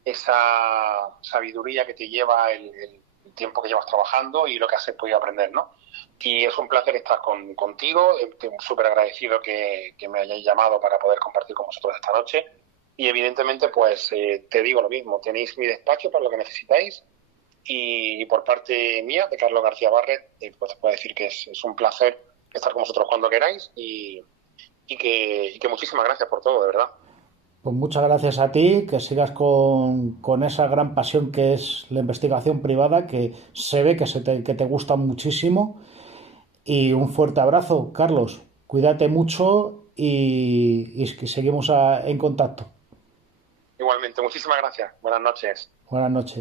esa sabiduría que te lleva el tiempo que llevas trabajando y lo que has podido aprender, ¿no? Y es un placer estar contigo. Estoy súper agradecido que me hayáis llamado para poder compartir con vosotros esta noche. Y evidentemente pues te digo lo mismo, tenéis mi despacho para lo que necesitáis. Y por parte mía, de Carlos García Barret, pues te puedo decir que es un placer estar con vosotros cuando queráis y que muchísimas gracias por todo, de verdad. Pues muchas gracias a ti, que sigas con esa gran pasión que es la investigación privada, que se ve que te gusta muchísimo. Y un fuerte abrazo, Carlos. Cuídate mucho y seguimos en contacto. Igualmente, muchísimas gracias. Buenas noches. Buenas noches.